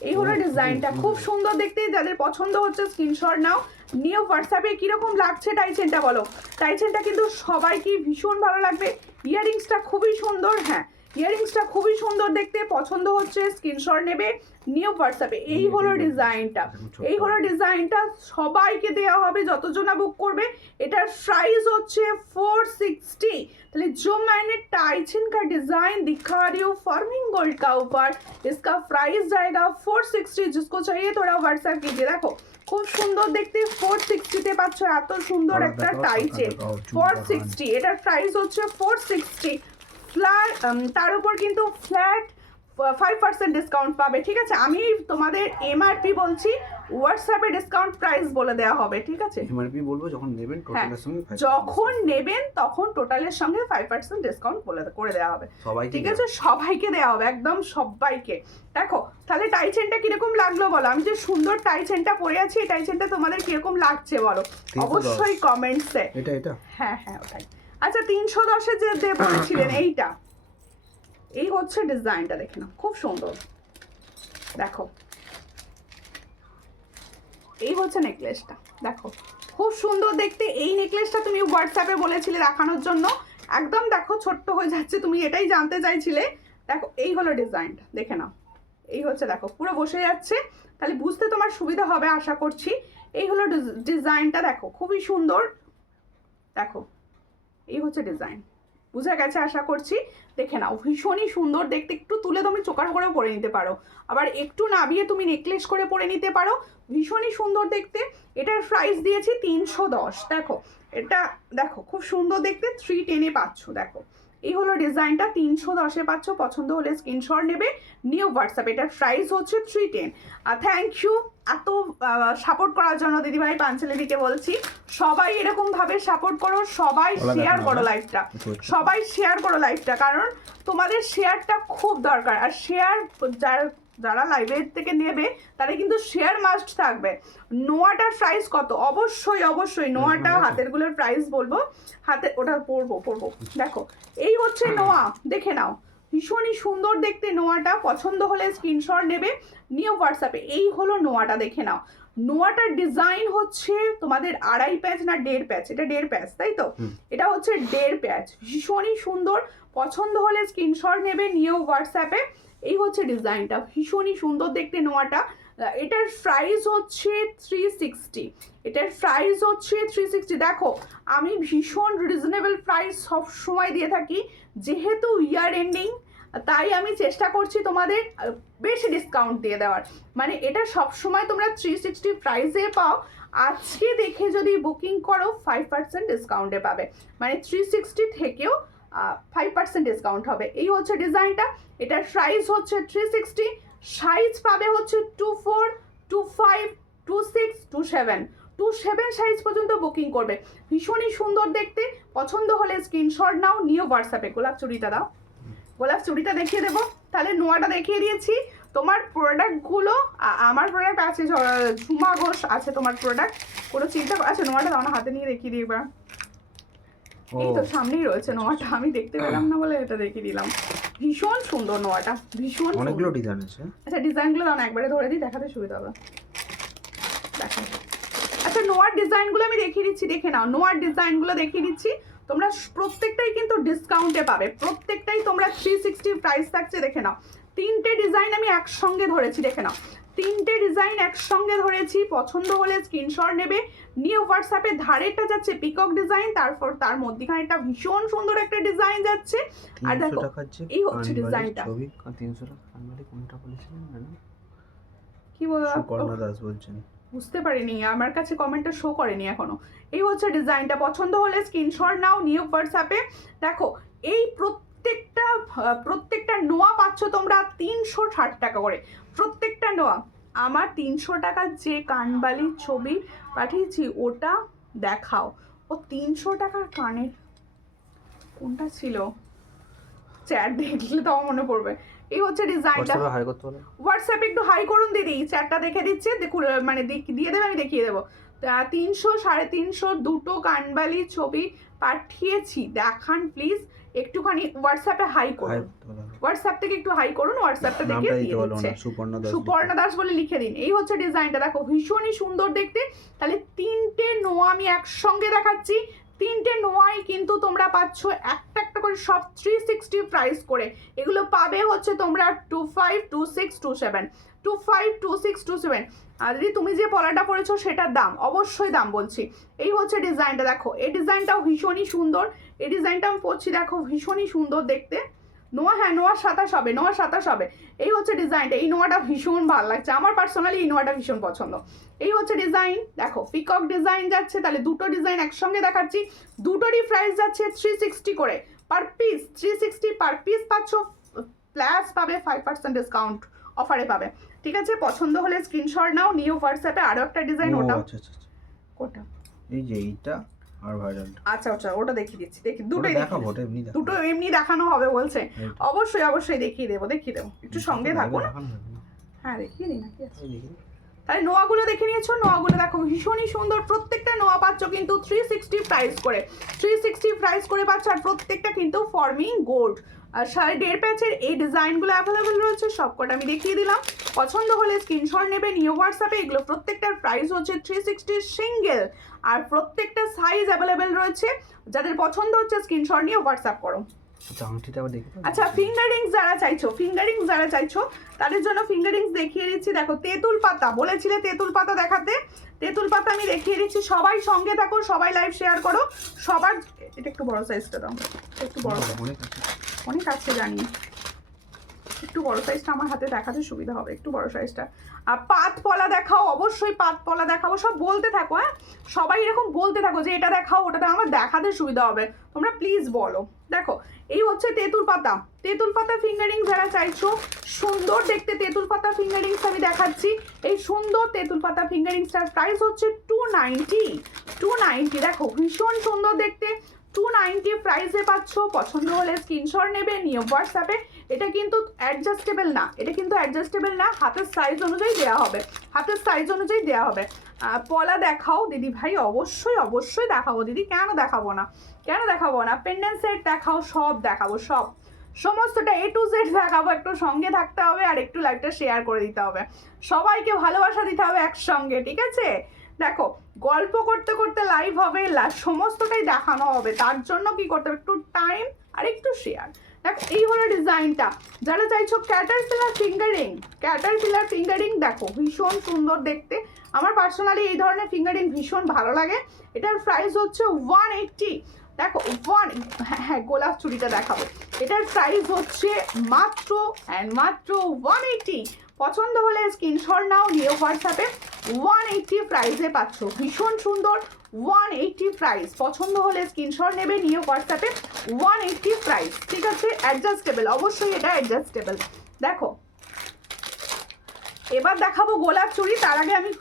এই হলো ডিজাইনটা, খুব সুন্দর দেখতে। যাদের পছন্দ হচ্ছে স্ক্রিনশট নাও, নিও হোয়াটসঅ্যাপে। কিরকম লাগছে টাইচেনটা বলো? টাইচেনটা কিন্তু সবাইকে ভীষণ ভালো লাগবে। ইয়াররিংসটা খুবই সুন্দর, হ্যাঁ ইয়াররিংসটা খুবই সুন্দর দেখতে। পছন্দ হচ্ছে স্ক্রিনশট নেবে, নিও হোয়াটসঅ্যাপে। এই হলো ডিজাইনটা, এই হলো ডিজাইনটা, সবাইকে দেওয়া হবে যতজনা বুক করবে। এটার প্রাইস হচ্ছে 460। তাহলে जो मैंने टाइचन का डिजाइन दिखा रही हूँ फॉर्मिंग गोल्ड का ऊपर, इसका प्राइस जाएगा 460। जिसको चाहिए थोड़ा व्हाट्सएप कीजिए। देखो খুব সুন্দর দেখতে, 460-তে পাচ্ছ এত সুন্দর একটা টাইচেন। 460 এটার প্রাইস হচ্ছে 460 ফ্ল্যাট, তার উপর কিন্তু ফ্ল্যাট 5% ডিসকাউন্ট পাবে, ঠিক আছে? আমি তোমাদের এমআরপি বলছি, হোয়াটসঅ্যাপে ডিসকাউন্ট প্রাইস বলে দেওয়া হবে, ঠিক আছে? এমআরপি বলবো যখন নেবেন টোটালের সঙ্গে 5% যখন নেবেন তখন টোটালের সঙ্গে 5% ডিসকাউন্ট বলে করে দেওয়া হবে, সবাইকে ঠিক আছে? সবাইকে দেওয়া হবে, একদম সবাইকে। দেখো তাহলে টাইচেনটা কিরকম লাগলো বলো? আমি যে সুন্দর টাইচেনটা পরে আছি, এই টাইচেনটা তোমাদের কিরকম লাগছে বলো অবশ্যই কমেন্টসে। এটা হ্যাঁ হ্যাঁ ওটাই। আচ্ছা 310-এ যে বলেছিলেন এইটা, এই হচ্ছে ডিজাইনটা, দেখে নাও খুব সুন্দর। দেখো এই হচ্ছে নেকলেসটা, দেখো খুব সুন্দর দেখতে। এই নেকলেসটা তুমি হোয়াটসঅ্যাপে বলেছিলে দেখানোর জন্য, একদম দেখো ছোট্ট হয়ে যাচ্ছে, তুমি এটাই জানতে চাইছিলে। দেখো এই হলো ডিজাইনটা, দেখে নাও এই হচ্ছে, দেখো পুরো বসে যাচ্ছে, তাহলে বুঝতে তোমার সুবিধা হবে আশা করছি। এই হলো ডিজাইনটা, দেখো খুবই সুন্দর। দেখো এই হচ্ছে ডিজাইন, বুঝা গেছে আশা করছি। দেখে নাও ভীষণই সুন্দর দেখতে, একটু তুলে তুমি চোকার করেও পরে নিতে পারো, আবার একটু নাবিয়ে তুমি নেকলেস করে পরে নিতে পারো, ভীষণই সুন্দর দেখতে। এটার প্রাইস দিয়েছি 310। দেখো এটা দেখো খুব সুন্দর দেখতে, 310-এ পাচ্ছ। দেখো এই হলো ডিজাইনটা, 310-এ পাচ্ছ। পছন্দ হলে স্ক্রিনশট নেবে, নিউ হোয়াটসঅ্যাপ। এটার প্রাইস হচ্ছে 310। আর থ্যাংক ইউ এত সাপোর্ট করার জন্য দিদিভাই, পাঞ্চালিদিকে বলছি সবাই এরকম ভাবে সাপোর্ট করো, সবাই শেয়ার করো লাইভটা, সবাই শেয়ার করো লাইভটা, কারণ তোমাদের শেয়ারটা খুব দরকার। আর শেয়ার যারা লাইভের থেকে নেবে তারা কিন্তু শেয়ার মাস্ট থাকবে। নোয়াটার প্রাইস কত? অবশ্যই অবশ্যই নোয়াটা হাতের গুলোর প্রাইস বলবো, হাতে ওটা পরবো। দেখো এই হচ্ছে নোয়া, দেখে নাও ভীষণই সুন্দর দেখতে নোয়াটা। পছন্দ হলে স্ক্রিনশট নেবে, নিউ হোয়াটসঅ্যাপে। এই হলো নোয়াটা, দেখে নাও। নোয়াটার ডিজাইন হচ্ছে তোমাদের 2.5 প্যাচ না 1.5 প্যাচ? এটা 1.5 প্যাচ, তাই তো? এটা হচ্ছে 1.5 প্যাচ, ভীষণই সুন্দর। পছন্দ হলে স্ক্রিনশট নেবে, নিউ হোয়াটসঅ্যাপে। এই হচ্ছে ডিজাইনটা, ভীষণই সুন্দর দেখতে নোয়াটা। এটার প্রাইস হচ্ছে 360। এটার প্রাইস হচ্ছে 360। দেখো আমি ভীষণ রিজনেবল প্রাইস সব সময় দিয়ে থাকি, যেহেতু ইয়ার এন্ডিং তাই আমি চেষ্টা করছি তোমাদের বেশি ডিসকাউন্ট দিয়ে দেওয়ার। মানে এটা সব সময় তোমরা 360 প্রাইসে পাও, আজকে দেখে যদি বুকিং করো 5% ডিসকাউন্টে পাবে, মানে 360 থেকেও 5% ডিসকাউন্ট হবে। এই হচ্ছে ডিজাইনটা, এটার প্রাইস হচ্ছে 360। সাইজ পাবে হচ্ছে 24, 25, 26, 27 সাইজ পর্যন্ত বুকিং করবে। ভীষণই সুন্দর দেখতে, পছন্দ হলে স্ক্রিনশট নাও, নিও হোয়াটসঅ্যাপে। গোলাপ চুড়িটা দাও, গোলাপ চুড়িটা দেখিয়ে দেবো। তাহলে নোয়াটা দেখিয়ে দিয়েছি। তোমার প্রোডাক্টগুলো আমার প্রোডাক্ট আছে, ঝুমা ঘোষ আছে তোমার প্রোডাক্ট, কোনো চিন্তা আচ্ছা নোয়াটা দাও না, হাতে নিয়ে দেখিয়ে দিই এবার। এই তো সামনেই রয়েছে নোয়াটা, আমি দেখতে পেলাম না বলে এটা দেখিয়ে দিলাম। ভীষণ সুন্দর নোয়াটা, ভীষণ অনেকগুলো ডিজাইন আছে। আচ্ছা ডিজাইনগুলো দাও না, একবারে ধরে দিই, দেখাতে সুবিধা হবে। দেখো আচ্ছা নোয়ার ডিজাইনগুলো আমি দেখিয়ে দিচ্ছি, দেখে নাও নোয়ার ডিজাইনগুলো দেখিয়ে দিচ্ছি। তোমরা প্রত্যেকটাই কিন্তু ডিসকাউন্টে পাবে, প্রত্যেকটাই তোমরা 360 প্রাইস থাকছে। দেখে নাও 3টে ডিজাইন আমি একসঙ্গে ধরেছি, দেখে নাও 3টে ডিজাইন একসঙ্গে ধরেছি। পছন্দ হলে স্ক্রিনশট নেবে, নিউ হোয়াটসঅ্যাপে। ধারেটা যাচ্ছে পিকক ডিজাইন, তারপর তার মধ্যখানে একটা ভীষণ সুন্দর একটা ডিজাইন যাচ্ছে। আর দেখো এই হচ্ছে ডিজাইনটা, 300 টাকা কানবালি কোনটা বলেছিলেন ম্যাডাম? কি বলবো সুকর্ণা দাস বলছেন, বুঝতে পারিনি, আমার কাছে কমেন্টটা শো করেনি এখনো। এই হচ্ছে ডিজাইনটা, পছন্দ হলে স্ক্রিনশট নাও, নিউ হোয়াটসঅ্যাপে। দেখো এই প্রত্যেকটা নোয়া পাচ্ছ তোমরা 360 টাকা করে, প্রত্যেকটা নোয়া আমার 300 টাকার যে কানবালির ছবি পাঠিয়েছি ওটা দেখাও। ও 300 টাকার কানের কোনটা ছিল, চ্যাট দেখলে তো আমার মনে পড়বে। এই হচ্ছে ডিজাইনটা। হোয়াটসঅ্যাপে হাই করতে বলো। হোয়াটসঅ্যাপে একটু হাই করুন দিদি, চ্যাটটা দেখে দিচ্ছে, দেখুন মানে দিয়ে দেবে, আমি দেখিয়ে দেবো। 300 350 দুটো কানবালি ছবি পাঠিয়েছি, দেখান প্লিজ। একটুখানি হোয়াটসঅ্যাপে হাই হাই করুন, করতে বলো। হোয়াটসঅ্যাপ থেকে একটু হাই করুন, হোয়াটসঅ্যাপটা দেখে নামটা দিয়ে দিতে বলো দিচ্ছে। না, সুপর্ণা দাস। সুপর্ণা দাস বলে লিখে দিন। এই হচ্ছে ডিজাইনটা, দেখো ভীষণই সুন্দর দেখতে। তাহলে 3টে নোয়া আমি একসঙ্গে দেখাচ্ছি। 3টে নোয়াই কিন্তু তোমরা পাচ্ছ একটা একটা করে, সব 360 প্রাইস করে। এগুলো পাবে হচ্ছে তোমরা 252627 252627। আর দিদি তুমি যে পলাটা পরেছো সেটার দাম, অবশ্যই দাম বলছি। এই হচ্ছে ডিজাইনটা, দেখো এই ডিজাইনটাও ভীষণই সুন্দর। এই ডিজাইনটা আমি পরছি, দেখো ভীষণই সুন্দর দেখতে। নোয়া, হ্যাঁ নোয়া 27 হবে, নোয়া 27 হবে। এই হচ্ছে ডিজাইনটা। এই নোয়াটা ভীষণ ভালো লাগছে আমার, পার্সোনালি এই নোয়াটা ভীষণ পছন্দ। এই হচ্ছে ডিজাইন, দেখো পিকক ডিজাইন যাচ্ছে। তাহলে দুটো ডিজাইন একসঙ্গে দেখাচ্ছি। দুটোরই প্রাইস যাচ্ছে 360 করে পার পিস। 360 পার পিস পাচ্ছ, প্লাস পাবে 5% ডিসকাউন্ট অফারে পাবে। ঠিক আছে, পছন্দ হলে স্ক্রিনশট নাও, নিয়ে হোয়াটসঅ্যাপে আরও একটা ডিজাইন। ওটা আচ্ছা আচ্ছা আচ্ছা। কোনটা? এই যে এইটা আর ভাইরালটা। আচ্ছা আচ্ছা, ওটা দেখিয়ে দিচ্ছি, দুটোই দেখাবো, দেখাবো। ওটা এমনি দেখাবো। দুটো এমনি দেখানো হবে বলছে। এইটা। অবশ্যই অবশ্যই দেখিয়ে দেবো, দেখিয়ে দেবো, একটু সঙ্গে থাকুন। দেখানো যাবে না। হ্যাঁ দেখিয়ে দিই, নাকি আছে। এই দেখি। তাহলে নোয়াগুলো দেখে নিয়েছো, নোয়াগুলো দেখো ভীষণই সুন্দর। প্রত্যেকটা নোয়া পাচ্ছ কিন্তু 360 প্রাইস করে, 360 প্রাইস করে পাচ্ছ। আর প্রত্যেকটা কিন্তু ফর্মিং গোল্ড। আর 1.5 প্যাচের এই ডিজাইনগুলো অ্যাভেলেবেল রয়েছে, সবকটা আমি দেখিয়ে দিলাম। পছন্দ হলে স্ক্রিনশট নেবে, নিয়ে হোয়াটসঅ্যাপে। এগুলো প্রত্যেকটার প্রাইস হচ্ছে 360 সিঙ্গেল, আর প্রত্যেকটা সাইজ অ্যাভেলেবেল রয়েছে। যাদের পছন্দ হচ্ছে স্ক্রিনশট নিয়ে হোয়াটসঅ্যাপ করো। আংটিটা আবার দেখি। আচ্ছা, ফিঙ্গার রিংস যারা চাইছো তাদের জন্য ফিঙ্গার রিংস দেখিয়ে দিচ্ছি। দেখো তেঁতুল পাতা বলেছিলে, তেঁতুল পাতা দেখাতে, তেঁতুল পাতা আমি দেখিয়ে দিচ্ছি। সবাই সঙ্গে থাকো, সবাই লাইভ শেয়ার করো সবার। এটা একটু বড় সাইজটা দাও, একটু বড়, অনেক আছে জানি। একটু বড় সাইজটা আমার হাতে দেখাতে সুবিধা হবে, একটু বড় সাইজটা। আর পাত পলা দেখাও, অবশ্যই পাত পলা দেখাবো। সব বলতে থাকো, হ্যাঁ সবাই এরকম বলতে থাকো যে এটা দেখাও ওটা দেখাও, আমার দেখাতে সুবিধা হবে। তোমরা প্লিজ বলো। দেখো এই হচ্ছে তেঁতুল পাতা, তেঁতুল পাতা ফিঙ্গারিং যারা চাইছো সুন্দর দেখতে, তেঁতুল পাতা ফিঙ্গারিংস আমি দেখাচ্ছি। এই সুন্দর তেঁতুল পাতা ফিঙ্গারিংসটার প্রাইস হচ্ছে 290। দেখো ভীষণ সুন্দর দেখতে, 290 প্রাইসে পাচ্ছ। পছন্দ হলে স্ক্রিনশট নেবে, নিয়ে হোয়াটসঅ্যাপে। এটা কিন্তু অ্যাডজাস্টেবল না, এটা কিন্তু অ্যাডজাস্টেবল না, হাতের সাইজ অনুযায়ী দেওয়া হবে, হাতের সাইজ অনুযায়ী দেওয়া হবে। পলা দেখাও দিদি ভাই, অবশ্যই অবশ্যই দেখাবো দিদি, কেন দেখাবো না, কেন দেখাবো না। পেন্ডেন্ট সেট দেখাও, সব দেখাবো, সব সমস্তটা A to Z দেখাবো। একটু সঙ্গে থাকতে হবে, আর একটু লাইভটা শেয়ার করে দিতে হবে, সবাইকে ভালোবাসা দিতে হবে একসঙ্গে, ঠিক আছে। দেখো গল্প করতে করতে লাইভ হবে, সমস্তটাই দেখানো হবে। তার জন্য কি করতে হবে, একটু টাইম আর একটু শেয়ার। দেখো এই হলো ডিজাইনটা। যারা চাইছো ক্যাটারপিলার ফিঙ্গারিং, দেখো ভীষণ সুন্দর দেখতে। আমার পার্সোনালি এই ধরনের ফিঙ্গারিং ভীষণ ভালো লাগে। এটার প্রাইস হচ্ছে 180। দেখো হ্যাঁ গোলাপ চুড়িটা দেখাবো। এটার প্রাইস হচ্ছে মাত্র 180। পছন্দ হলে স্ক্রিনশট নাও, নিয়ে হোয়াটসঅ্যাপে। 180 প্রাইসে পাচ্ছ, ভীষণ সুন্দর। 180 প্রাইস, পছন্দ হলে স্ক্রিনশট নেবে, নিয়ে হোয়াটসঅ্যাপে। 180 প্রাইস, ঠিক আছে। অ্যাডজাস্টেবল, অবশ্যই এটা অ্যাডজাস্টেবল। দেখো এবার দেখাবো গোলাপ চুড়ি। তার আগে আমি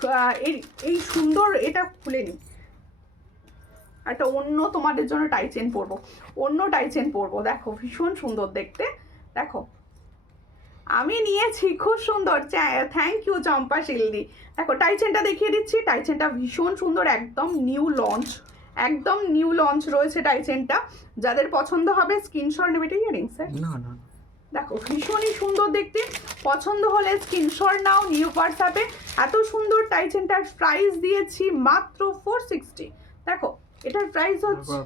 এই সুন্দর এটা খুলে নিই। একটা অন্য তোমাদের জন্য টাই চেন পরবো, অন্য টাই চেন পরবো। দেখো ভীষণ সুন্দর দেখতে। দেখো আমি নিয়েছি, খুব সুন্দর। থ্যাংক ইউ চম্পা শিলদি। দেখো টাই চেনটা দেখিয়ে দিচ্ছি। টাই চেনটা ভীষণ সুন্দর, একদম নিউ লঞ্চ, একদম নিউ লঞ্চ রয়েছে টাই চেনটা। যাদের পছন্দ হবে স্ক্রিনশট নেবে। এটা ইয়ারিং স্যার, না না, দেখো ভীষণই সুন্দর দেখতে। পছন্দ হলে স্ক্রিনশট নাও, নিউ হোয়াটসঅ্যাপে। এত সুন্দর টাই চেনটার প্রাইস দিয়েছি মাত্র 460। দেখো এটার প্রাইস হচ্ছে,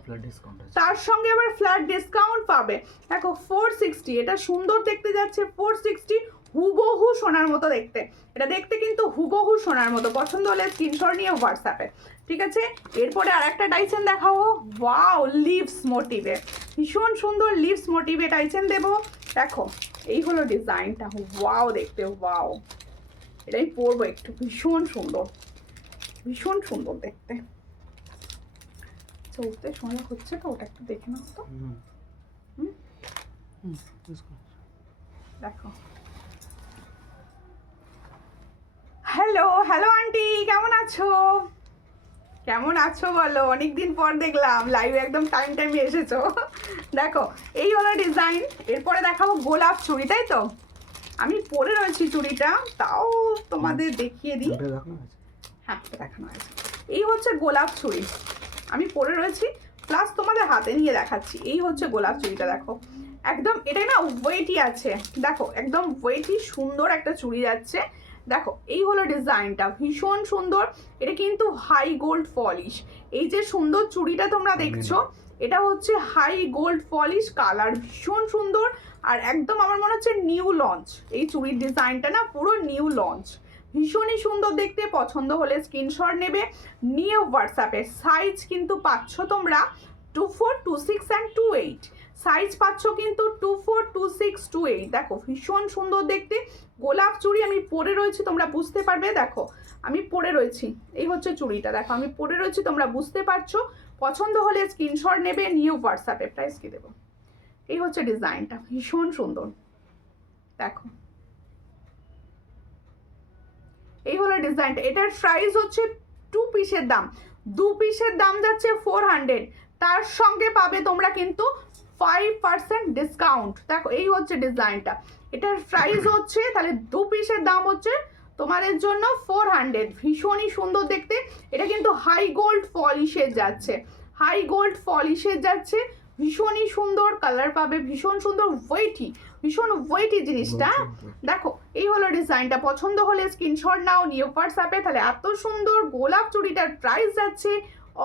তার সঙ্গে আবার ফ্ল্যাট ডিসকাউন্ট পাবে। দেখো 460, এটা সুন্দর দেখতে যাচ্ছে 460। হুবহু সোনার মতো দেখতে, এটা দেখতে কিন্তু হুবহু সোনার মতো। পছন্দ হলে স্ক্রিনশট নিয়ে হোয়াটসঅ্যাপে, ঠিক আছে। এরপরে আর একটা টাইচেন দেখাবো। ওয়াও, লিভস মোটিভে, ভীষণ সুন্দর লিভস মোটিভে টাইচেন দেবো। দেখো এই হলো ডিজাইনটা, ওয়াও দেখতে, ওয়াও। এটাই পরবো একটু, ভীষণ সুন্দর, ভীষণ সুন্দর দেখতে। চলতে সময় হচ্ছে তো, ওটা একটু দেখে নাও তো। দেখো হ্যালো হ্যালো আন্টি, কেমন আছো? কেমন আছো বলো, অনেকদিন পর দেখলাম লাইভে, একদম টাইমে এসেছো। দেখো এই হলো ডিজাইন। এরপরে দেখাবো গোলাপ চুড়ি, তাই তো? আমি পরে রয়েছি চুড়িটা, তাও তোমাদের দেখিয়ে দিই। ওটা দেখো না। হ্যাঁ দেখানো হয়েছে। এই হচ্ছে গোলাপ চুড়ি, আমি পরে রয়েছি, প্লাস তোমাদের হাতে নিয়ে দেখাচ্ছি। এই হচ্ছে গোলাপ চুড়িটা, দেখো একদম এটা না ওয়েটই আছে, দেখো একদম ওয়েটই, সুন্দর একটা চুড়ি যাচ্ছে। দেখো এই হলো ডিজাইনটা, ভীষণ সুন্দর। এটা কিন্তু হাই গোল্ড পলিশ। এই যে সুন্দর চুড়িটা তোমরা দেখছো, এটা হচ্ছে হাই গোল্ড পলিশ, কালার ভীষণ সুন্দর। আর একদম আমার মনে হচ্ছে নিউ লঞ্চ, এই চুড়ির ডিজাইনটা না পুরো নিউ লঞ্চ, ভীষণই সুন্দর দেখতে। পছন্দ হলে স্ক্রিনশট নেবে, নিয়ে হোয়াটসঅ্যাপে। সাইজ কিন্তু পাচ্ছ তোমরা 24, 26 অ্যান্ড 28 সাইজ পাচ্ছ কিন্তু 24, 26, 28। দেখো ভীষণ সুন্দর দেখতে গোলাপ চুড়ি, আমি পরে রয়েছি, তোমরা বুঝতে পারবে। দেখো আমি পরে রয়েছি, এই হচ্ছে চুড়িটা, দেখো আমি পরে রয়েছি, তোমরা বুঝতে পারছো। পছন্দ হলে স্ক্রিনশট নেবে, নিয়ে হোয়াটসঅ্যাপে। প্রাইস কি দেবো? এই হচ্ছে ডিজাইনটা, ভীষণ সুন্দর। দেখো এই হলো ডিজাইনটা। এটার প্রাইস হচ্ছে 2 পিসের দাম, 2 পিসের দাম যাচ্ছে 400, তার সঙ্গে পাবে তোমরা কিন্তু 5% ডিসকাউন্ট। দেখো এই হচ্ছে ডিজাইনটা, এটার প্রাইস হচ্ছে তাহলে 2 পিসের দাম হচ্ছে তোমাদের জন্য 400, ভীষণই সুন্দর দেখতে। এটা কিন্তু হাই গোল্ড পলিশের যাচ্ছে, হাই গোল্ড পলিশের যাচ্ছে, ভীষণই সুন্দর কালার পাবে, ভীষণ সুন্দর ওয়েটি, ভীষণ ওয়েটি জিনিসটা। দেখো এই হলো ডিজাইনটা, পছন্দ হলে স্ক্রিনশট নাও, নিয়ে হোয়াটসঅ্যাপে। তাহলে এত সুন্দর গোলাপ চুড়িটার প্রাইস যাচ্ছে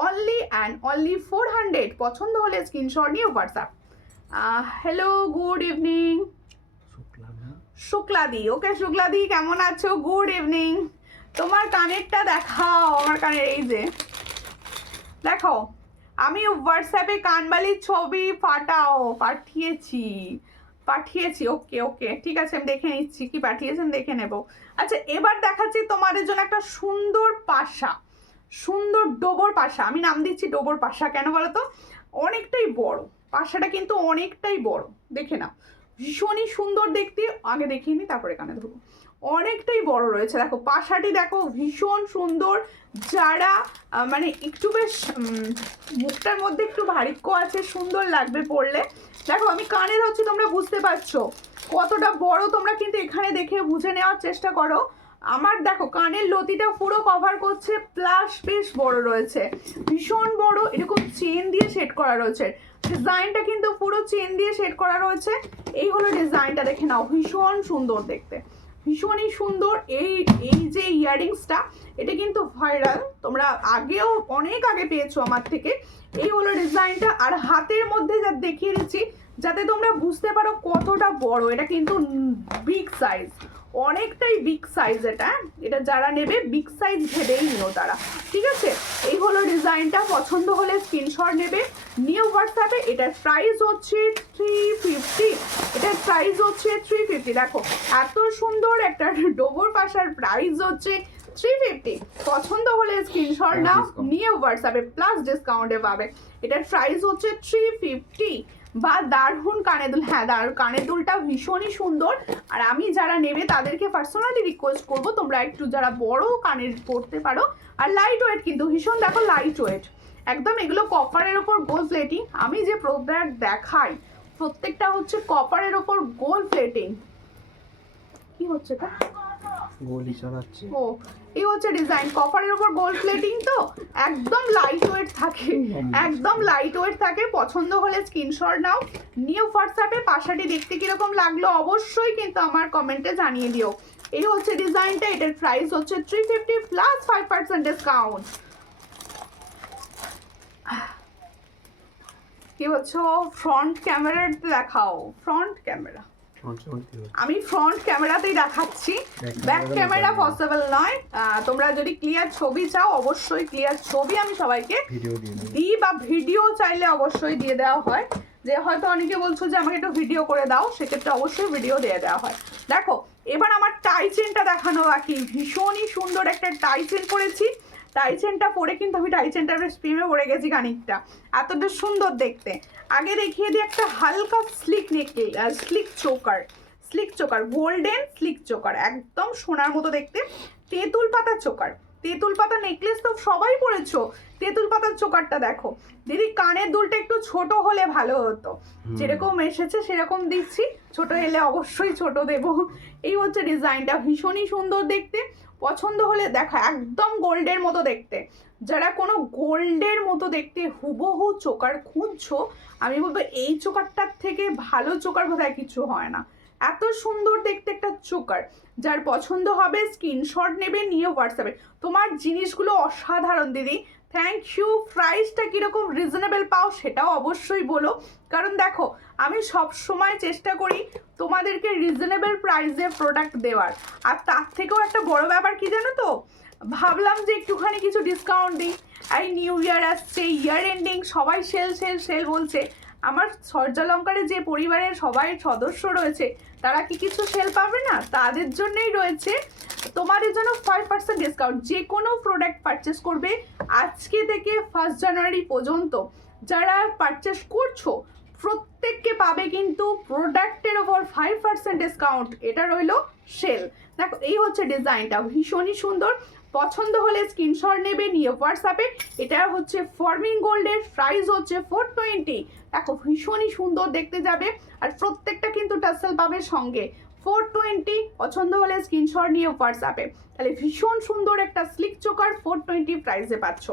অনলি অ্যান্ড অনলি 400। পছন্দ হলে স্ক্রিনশট নিয়ে হোয়াটসঅ্যাপ। হ্যালো গুড ইভিনিং শুক্লাদি, ওকে শুক্লাদি কেমন আছো? Good evening. তোমার কানেরটা দেখাও, আমার কানের এই যে দেখো, আমি হোয়াটসঅ্যাপে কানবালির ছবি পাঠিয়েছি। ওকে ওকে ঠিক আছে, আমি দেখে নিচ্ছি কি পাঠিয়েছেন, দেখে নেব। আচ্ছা এবার দেখাচ্ছি তোমাদের জন্য একটা সুন্দর পাশা, সুন্দর ডোবর পাশা। আমি নাম দিচ্ছি ডোবর পাশা, কেন বলো তো? অনেকটাই বড় পাশাটা, কিন্তু অনেকটাই বড়, দেখে নাও ভীষণই সুন্দর দেখতে। আগে দেখিয়ে নি তারপরে কানে ধরবো। অনেকটাই বড় রয়েছে, দেখো পাশাটি দেখো ভীষণ সুন্দর। যারা মানে একটু বেশ মুখটার মধ্যে একটু ভারিক্য আছে, সুন্দর লাগবে পরলে। দেখো আমি কানে ধরছি, তোমরা বুঝতে পারছো কতটা বড়, তোমরা কিন্তু এখানে দেখে বুঝে নেওয়ার চেষ্টা করো। আমার দেখো কানের লতিটা পুরো কভার করছে, প্লাস বেশ বড় রয়েছে, ভীষণ বড়। এরকম চেন দিয়ে সেট করা রয়েছে, ডিজাইনটা কিন্তু পুরো চেন দিয়ে সেট করা রয়েছে। এই হলো ডিজাইনটা, দেখে নাও ভীষণ সুন্দর দেখতে, ভীষণই সুন্দর। এই যে ইয়াররিংসটা, এটা কিন্তু ভাইরাল, তোমরা আগেও অনেক আগে পেয়েছো আমার থেকে। এই হলো ডিজাইনটা, আর হাতের মধ্যে যা দেখিয়ে দিচ্ছি যাতে তোমরা বুঝতে পারো কতটা বড়। এটা কিন্তু বিগ সাইজ, অনেকটাই বিগ সাইজ। এটা যারা নেবে বিগ সাইজ ভেবেই নিও তারা, ঠিক আছে? এই হলো ডিজাইনটা, পছন্দ হলে স্ক্রিনশট নেবে, নিউ হোয়াটসঅ্যাপে। এটার প্রাইস হচ্ছে 350, এটার প্রাইস হচ্ছে 350। দেখো এত সুন্দর একটা ডোবর পাশার প্রাইস হচ্ছে 350। পছন্দ হলে স্ক্রিনশট নাও, নিয়ে হোয়াটসঅ্যাপে, প্লাস ডিসকাউন্টে পাবে। এটার প্রাইস হচ্ছে 350। বা দারুণ কানের দুল, হ্যাঁ কানের দুলটা ভীষণই সুন্দর। আর আমি যারা নেবে তাদেরকে পার্সোনালি রিকোয়েস্ট করবো, তোমরা একটু যারা বড় কানের পরতে পারো। আর লাইট ওয়েট কিন্তু ভীষণ, দেখো লাইট ওয়েট একদম। এগুলো কপারের ওপর গোল্ড প্লেটিং, আমি যে প্রোডাক্ট দেখাই প্রত্যেকটা হচ্ছে কপারের ওপর গোল্ড প্লেটিং। কি হচ্ছে এটা? গোলি চালাচ্ছি। ও এই হচ্ছে ডিজাইন, কপারের উপর গোল্ড প্লেটিং, তো একদম লাইট ওয়েট থাকে, একদম লাইট ওয়েট থাকে। পছন্দ হলে স্ক্রিনশট নাও, নিউ হোয়াটসঅ্যাপে। পাশাটি দেখতে কিরকম লাগলো অবশ্যই কিন্তু আমার কমেন্টে জানিয়ে দিও। এই হচ্ছে ডিজাইনটা, এটার প্রাইস হচ্ছে 350 প্লাস 5% ডিসকাউন্ট। কি হচ্ছে? ফ্রন্ট ক্যামেরাতে দেখাও, ফ্রন্ট ক্যামেরা। আমি ফ্রন্ট ক্যামেরাতেই দেখাচ্ছি, ব্যাক ক্যামেরা পসিবল নয়। তোমরা যদি ক্লিয়ার ছবি চাও, অবশ্যই ক্লিয়ার ছবি আমি সবাইকে দিই, বা ভিডিও চাইলে অবশ্যই দিয়ে দেওয়া হয়। যে হয়তো অনেকে বলছো যে আমাকে একটু ভিডিও করে দাও, সেক্ষেত্রে অবশ্যই ভিডিও দিয়ে দেওয়া হয়। দেখো এবার আমার টাই চেনটা দেখানো বাকি, ভীষণই সুন্দর একটা টাই চেন পরেছি। টাই চেনটা পরে কিন্তু আমি টাই চেনটার বেশ প্রেমে পড়ে গেছি, খানিকটা এতটা সুন্দর দেখতে। আগে দেখিয়ে দিই একটা হালকা slick slick choker golden slick choker, একদম সোনার মতো দেখতে। তেঁতুল পাতার চোকার, তেঁতুল পাতা নেকলেস তো সবাই পরেছো, তেঁতুল পাতার চোকারটা দেখো দিদি। কানের দুলটা একটু ছোট হলে ভালো হতো, যেরকম এসেছে সেরকম দিচ্ছি, ছোট এলে অবশ্যই ছোট দেব। এই হচ্ছে ডিজাইনটা, ভীষণই সুন্দর দেখতে। পছন্দ হলে দেখা, একদম গোল্ডের মতো দেখতে। যারা কোনো গোল্ডের মতো দেখতে হুবহু চোকার খুঁজছো, আমি বলবো এই চোকারটার থেকে ভালো চোকার বোধহয় কিছু হয় না। এত সুন্দর দেখতে একটা চোকার, যার পছন্দ হবে স্ক্রিনশট নেবে, নিয়ে হোয়াটসঅ্যাপে। তোমার জিনিসগুলো অসাধারণ দিদি, থ্যাংক ইউ। প্রাইসটা কীরকম রিজনেবল পাও সেটাও অবশ্যই বলো, কারণ দেখো আমি সব সময় চেষ্টা করি তোমাদেরকে রিজনেবল প্রাইসে প্রোডাক্ট দেওয়ার। আর তার থেকেও একটা বড় ব্যাপার কি জানো তো, ভাবলাম যে একটুখানি কিছু ডিসকাউন্ট দিই। এই নিউ ইয়ার আসছে, ইয়ার এন্ডিং, সবাই সেল সেল সেল বলছে। আমার সূর্যালঙ্কারে যে পরিবারের সবাই সদস্য রয়েছে তারা কি কিছু সেল পাবে না? তাদের জন্যই রয়েছে তোমাদের জন্য 5% ডিসকাউন্ট। যে কোনো প্রোডাক্ট পারচেস করবে আজকে থেকে 1 জানুয়ারি পর্যন্ত, যারা পারচেস করছো প্রত্যেককে পাবে কিন্তু প্রোডাক্টের ওপর 5% ডিসকাউন্ট। এটা রইলো সেল। দেখো এই হচ্ছে ডিজাইনটা, ভীষণই সুন্দর। পছন্দ হলে স্ক্রিনশট নেবে, নিয়ে হোয়াটসঅ্যাপে। এটা হচ্ছে ফর্মিং গোল্ডের, প্রাইস হচ্ছে 420। দেখো ভীষণই সুন্দর দেখতে যাবে, আর প্রত্যেকটা কিন্তু টাসেল পাবে সঙ্গে। 420, পছন্দ হলে স্ক্রিনশট নিয়ে হোয়াটসঅ্যাপে। তাহলে ভীষণ সুন্দর একটা স্লিক চোকার 420 প্রাইসে পাচ্ছ।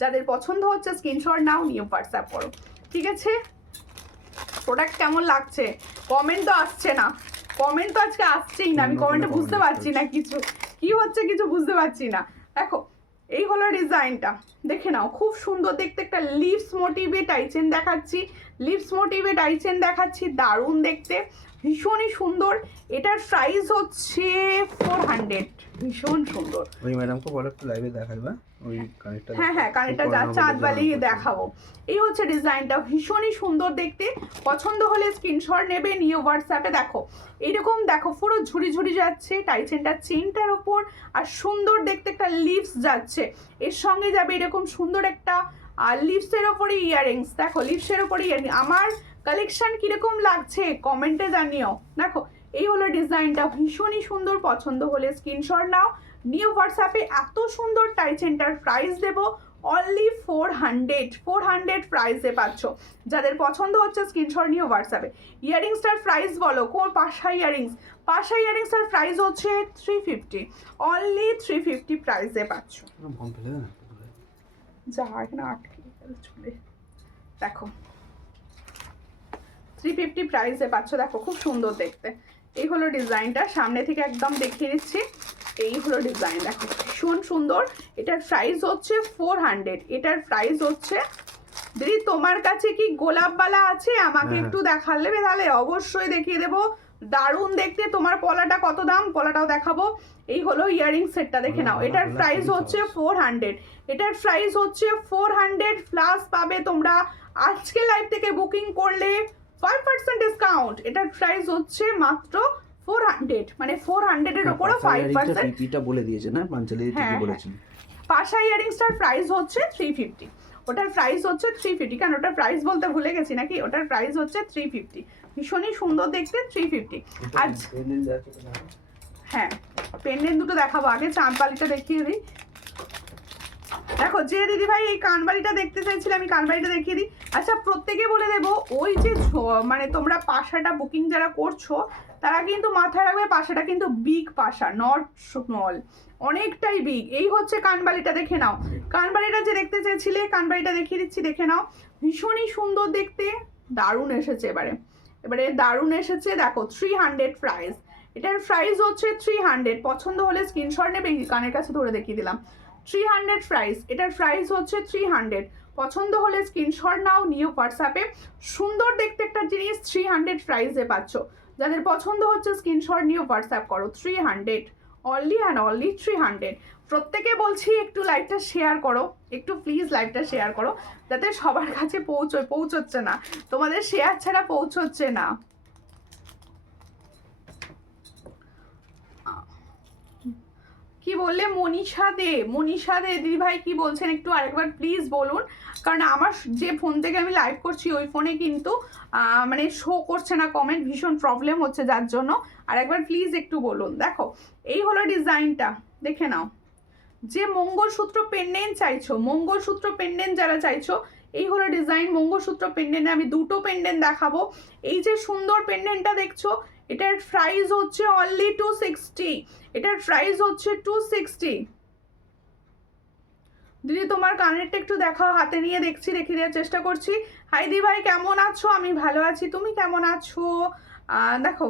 যাদের পছন্দ হচ্ছে স্ক্রিনশট নাও, নিয়ে হোয়াটসঅ্যাপ করো, ঠিক আছে? প্রোডাক্ট কেমন লাগছে? কমেন্ট তো আসছে না, কমেন্ট তো আজকে আসছেই না। আমি কমেন্টে বুঝতে পারছি না কিছু কি হচ্ছে, কিছু বুঝতে পারছি না। দেখো এই হলো ডিজাইনটা, দেখে নাও, খুব সুন্দর দেখতে একটা লিভস মোটিভে টাইচেন দেখাচ্ছি, লিভস মোটিভে টাইচেন দেখাচ্ছি, দারুণ দেখতে, ভীষণই সুন্দর। এটার প্রাইস হচ্ছে 400, ভীষণ সুন্দর। ওই ম্যাডামকে বলো একটু লাইভে দেখাইবা ওই কানেরটা। হ্যাঁ হ্যাঁ, কানেরটা চাঁদ বালি দেখাবো। এই হচ্ছে ডিজাইনটা, ভীষণই সুন্দর দেখতে। পছন্দ হলে স্ক্রিনশট নেবে, নিয়ে হোয়াটসঅ্যাপে। দেখো এইরকম, দেখো পুরো ঝুড়ি ঝুড়ি যাচ্ছে টাইচেনটা চেনটার ওপর, আর সুন্দর দেখতে একটা লিভস যাচ্ছে। এর সঙ্গে যাবে এরকম সুন্দর একটা লিভসের ওপরে ইয়াররিংস। দেখো লিভসের ওপরে ইয়াররিং, আমার কালেকশন কিরকম লাগছে কমেন্টে জানিও। দেখো এই হলো ডিজাইনটা, ভীষণই সুন্দর। পছন্দ হলে স্ক্রিনশট নাও, নিউ হোয়াটসঅ্যাপে। এত সুন্দর টাইচেনটার প্রাইস দেবো অনলি 400 প্রাইসে পাচ্ছ। যাদের পছন্দ হচ্ছে স্ক্রিনশট নিয়ে হোয়াটসঅ্যাপে। ইয়াররিংসটার প্রাইস বলো, কোন পাশা ইয়াররিংস? পাশা ইয়াররিংসটার প্রাইস হচ্ছে 350, অনলি 350 প্রাইসে পাচ্ছ। যা এখানে আটকে চলে, দেখো 350 প্রাইসে পাচ্ছ। দেখো খুব সুন্দর দেখতে। এই হলো ডিজাইনটা, সামনে থেকে একদম দেখিয়ে দিচ্ছি। এই হলো ডিজাইন, দেখো ভীষণ সুন্দর। এটার প্রাইস হচ্ছে 400। এটার প্রাইস হচ্ছে, দিদি তোমার কাছে কি গোলাপবালা আছে? আমাকে একটু দেখালে তাহলে অবশ্যই দেখিয়ে দেবো, দারুণ দেখতে। তোমার পলাটা কত দাম? পলাটাও দেখাবো। এই হলো ইয়াররিং সেটটা, দেখে নাও। এটার প্রাইস হচ্ছে 400। এটার প্রাইস হচ্ছে 400 প্লাস পাবে তোমরা আজকে লাইভ থেকে বুকিং করলে 5% ডিসকাউন্ট। এটার প্রাইস হচ্ছে মাত্র 400, মানে 400 এর উপরে 5%। পিপিটা বলে দিয়েছে না, পাঞ্চালি ঠিকই বলেছেন। পাশা ইয়াররিংসটার প্রাইস হচ্ছে 350। ওটার প্রাইস হচ্ছে 350, কারণ ওটার প্রাইস বলতে ভুলে গেছি নাকি। ওটার প্রাইস হচ্ছে 350, ভীষণই সুন্দর দেখতে 350। আজ হ্যাঁ পেন্ডেন্ট দুটো দেখাবো, আগে চাঁদবালিটা দেখিয়ে দিই। দেখো যে দিদি ভাই এই কানবালিটা দেখতে চাইছিলে, আমি কানবালিটা দেখিয়ে দিই। আচ্ছা প্রত্যেকে বলে দেবো, ওই যে মানে তোমরা পাশাটা বুকিং যারা করছো তারা কিন্তু মাথায় রাখবে, পাশাটা কিন্তু বিগ পাশা, নট স্মল, অনেকটাই বিগ। এই হচ্ছে কানবালিটা, দেখে নাও। কানবালিটা যে দেখতে চেয়েছিলে, কানবালিটা দেখিয়ে দিচ্ছি, দেখে নাও। ভীষণই সুন্দর দেখতে, দারুণ এসেছে এবারে, এবারে দারুণ এসেছে। দেখো 300 প্রাইস। এটার প্রাইস হচ্ছে 300। পছন্দ হলে স্ক্রিনশট নেবে, কানের কাছে ধরে দেখিয়ে দিলাম। 300 প্রাইস। এটার প্রাইস হচ্ছে 300। পছন্দ হলে স্ক্রিনশট নাও, নিয়ে হোয়াটসঅ্যাপে। সুন্দর দেখতে একটা জিনিস 300 প্রাইসে পাচ্ছ। যাদের পছন্দ হচ্ছে স্ক্রিনশট নিয়ে হোয়াটসঅ্যাপ করো। 300, অনলি অ্যান্ড অনলি 300। প্রত্যেকে বলছি একটু লাইভটা শেয়ার করো, একটু প্লিজ লাইভটা শেয়ার করো, যাতে সবার কাছে পৌঁছচ্ছে না, তোমাদের শেয়ার ছাড়া পৌঁছচ্ছে না। কি বললে? মনীষা দে দিদি ভাই কি বলছেন একটু আরেকবার প্লিজ বলুন, কারণ আমার যে ফোন থেকে আমি লাইভ করছি ওই ফোনে কিন্তু মানে শো করছে না কমেন্ট, ভীষণ প্রবলেম হচ্ছে যার জন্য। আরেকবার প্লিজ একটু বলুন। দেখো এই হলো ডিজাইনটা, দেখে নাও। যে মঙ্গলসূত্র পেন্ডেন্ট চাইছো, মঙ্গলসূত্র পেন্ডেন্ট যারা চাইছো, এই হলো ডিজাইন। মঙ্গলসূত্র পেন্ডেন্টে আমি দুটো পেন্ডেন্ট দেখাবো। এই যে সুন্দর পেন্ডেন্টটা দেখছো, এটার প্রাইস হচ্ছে অনলি 260। এটার প্রাইস হচ্ছে 260। দিদি তোমার কানেরটা একটু দেখাও, হাতে নিয়ে দেখছি, দেখিয়ে দেওয়ার চেষ্টা করছি। হাই দি ভাই কেমন আছো? আমি ভালো আছি, তুমি কেমন আছো? দেখো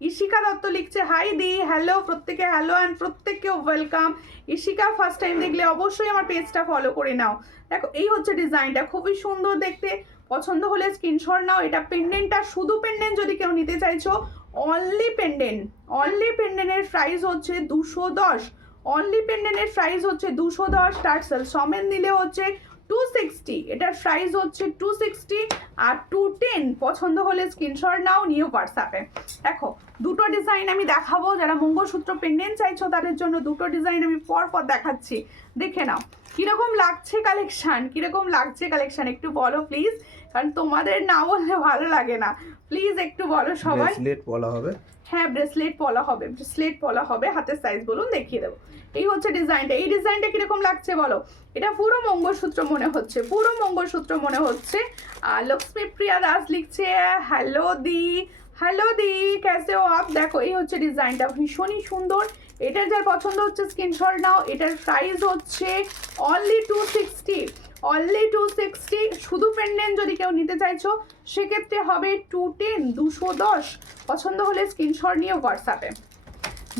ইশিকা দত্ত লিখছে হাই দি, হ্যালো প্রত্যেকে, হ্যালো অ্যান্ড প্রত্যেককে ওয়েলকাম। ইশিকা ফার্স্ট টাইম দেখলে অবশ্যই আমার পেজটা ফলো করে নাও। দেখো এই হচ্ছে ডিজাইনটা, খুবই সুন্দর দেখতে। পছন্দ হলে স্ক্রিনশট নাও। এটা পেন্ডেন্টটা, শুধু পেন্ডেন্ট যদি কেউ নিতে চাইছো, অনলি পেন্ডেন্টের প্রাইস হচ্ছে 210। অনলি পেন্ডেন্টের প্রাইস হচ্ছে 210। টার্সেল সমেত নিলে হচ্ছে 260। এটার প্রাইস হচ্ছে 260 আর 210। পছন্দ হলে স্ক্রিনশট নাও, নিউ হোয়াটসঅ্যাপে। দেখো দুটো ডিজাইন আমি দেখাবো, যারা মঙ্গলসূত্র পেন্ডেন্ট চাইছো তাদের জন্য দুটো ডিজাইন আমি পর দেখাচ্ছি, দেখে নাও। কিরকম লাগছে কালেকশন, কিরকম লাগছে কালেকশন একটু বলো প্লিজ, কারণ তোমাদের না বললে ভালো লাগে না। প্লিজ একটু বলো সবাই। ব্রেসলেট পলা হবে, হ্যাঁ ব্রেসলেট পলা হবে। হাতের সাইজ বলুন, দেখিয়ে দেবো। এই হচ্ছে ডিজাইনটা। এই ডিজাইনটা কিরকম লাগছে বলো? এটা পুরো মঙ্গলসূত্র মনে হচ্ছে, পুরো মঙ্গলসূত্র মনে হচ্ছে। লক্ষ্মীপ্রিয়া দাস লিখছে হ্যালো দি कैसे हो आप। দেখো এই হচ্ছে ডিজাইনটা, ভীষণই সুন্দর। এটার যার পছন্দ হচ্ছে স্ক্রিনশট নাও। এটার প্রাইস হচ্ছে অনলি 260। অনলি 260। শুধু পেন্ডেন্ট যদি কেউ নিতে চাইছো সেক্ষেত্রে হবে 210, 210। পছন্দ হলে স্ক্রিনশট নিয়ে হোয়াটসঅ্যাপে,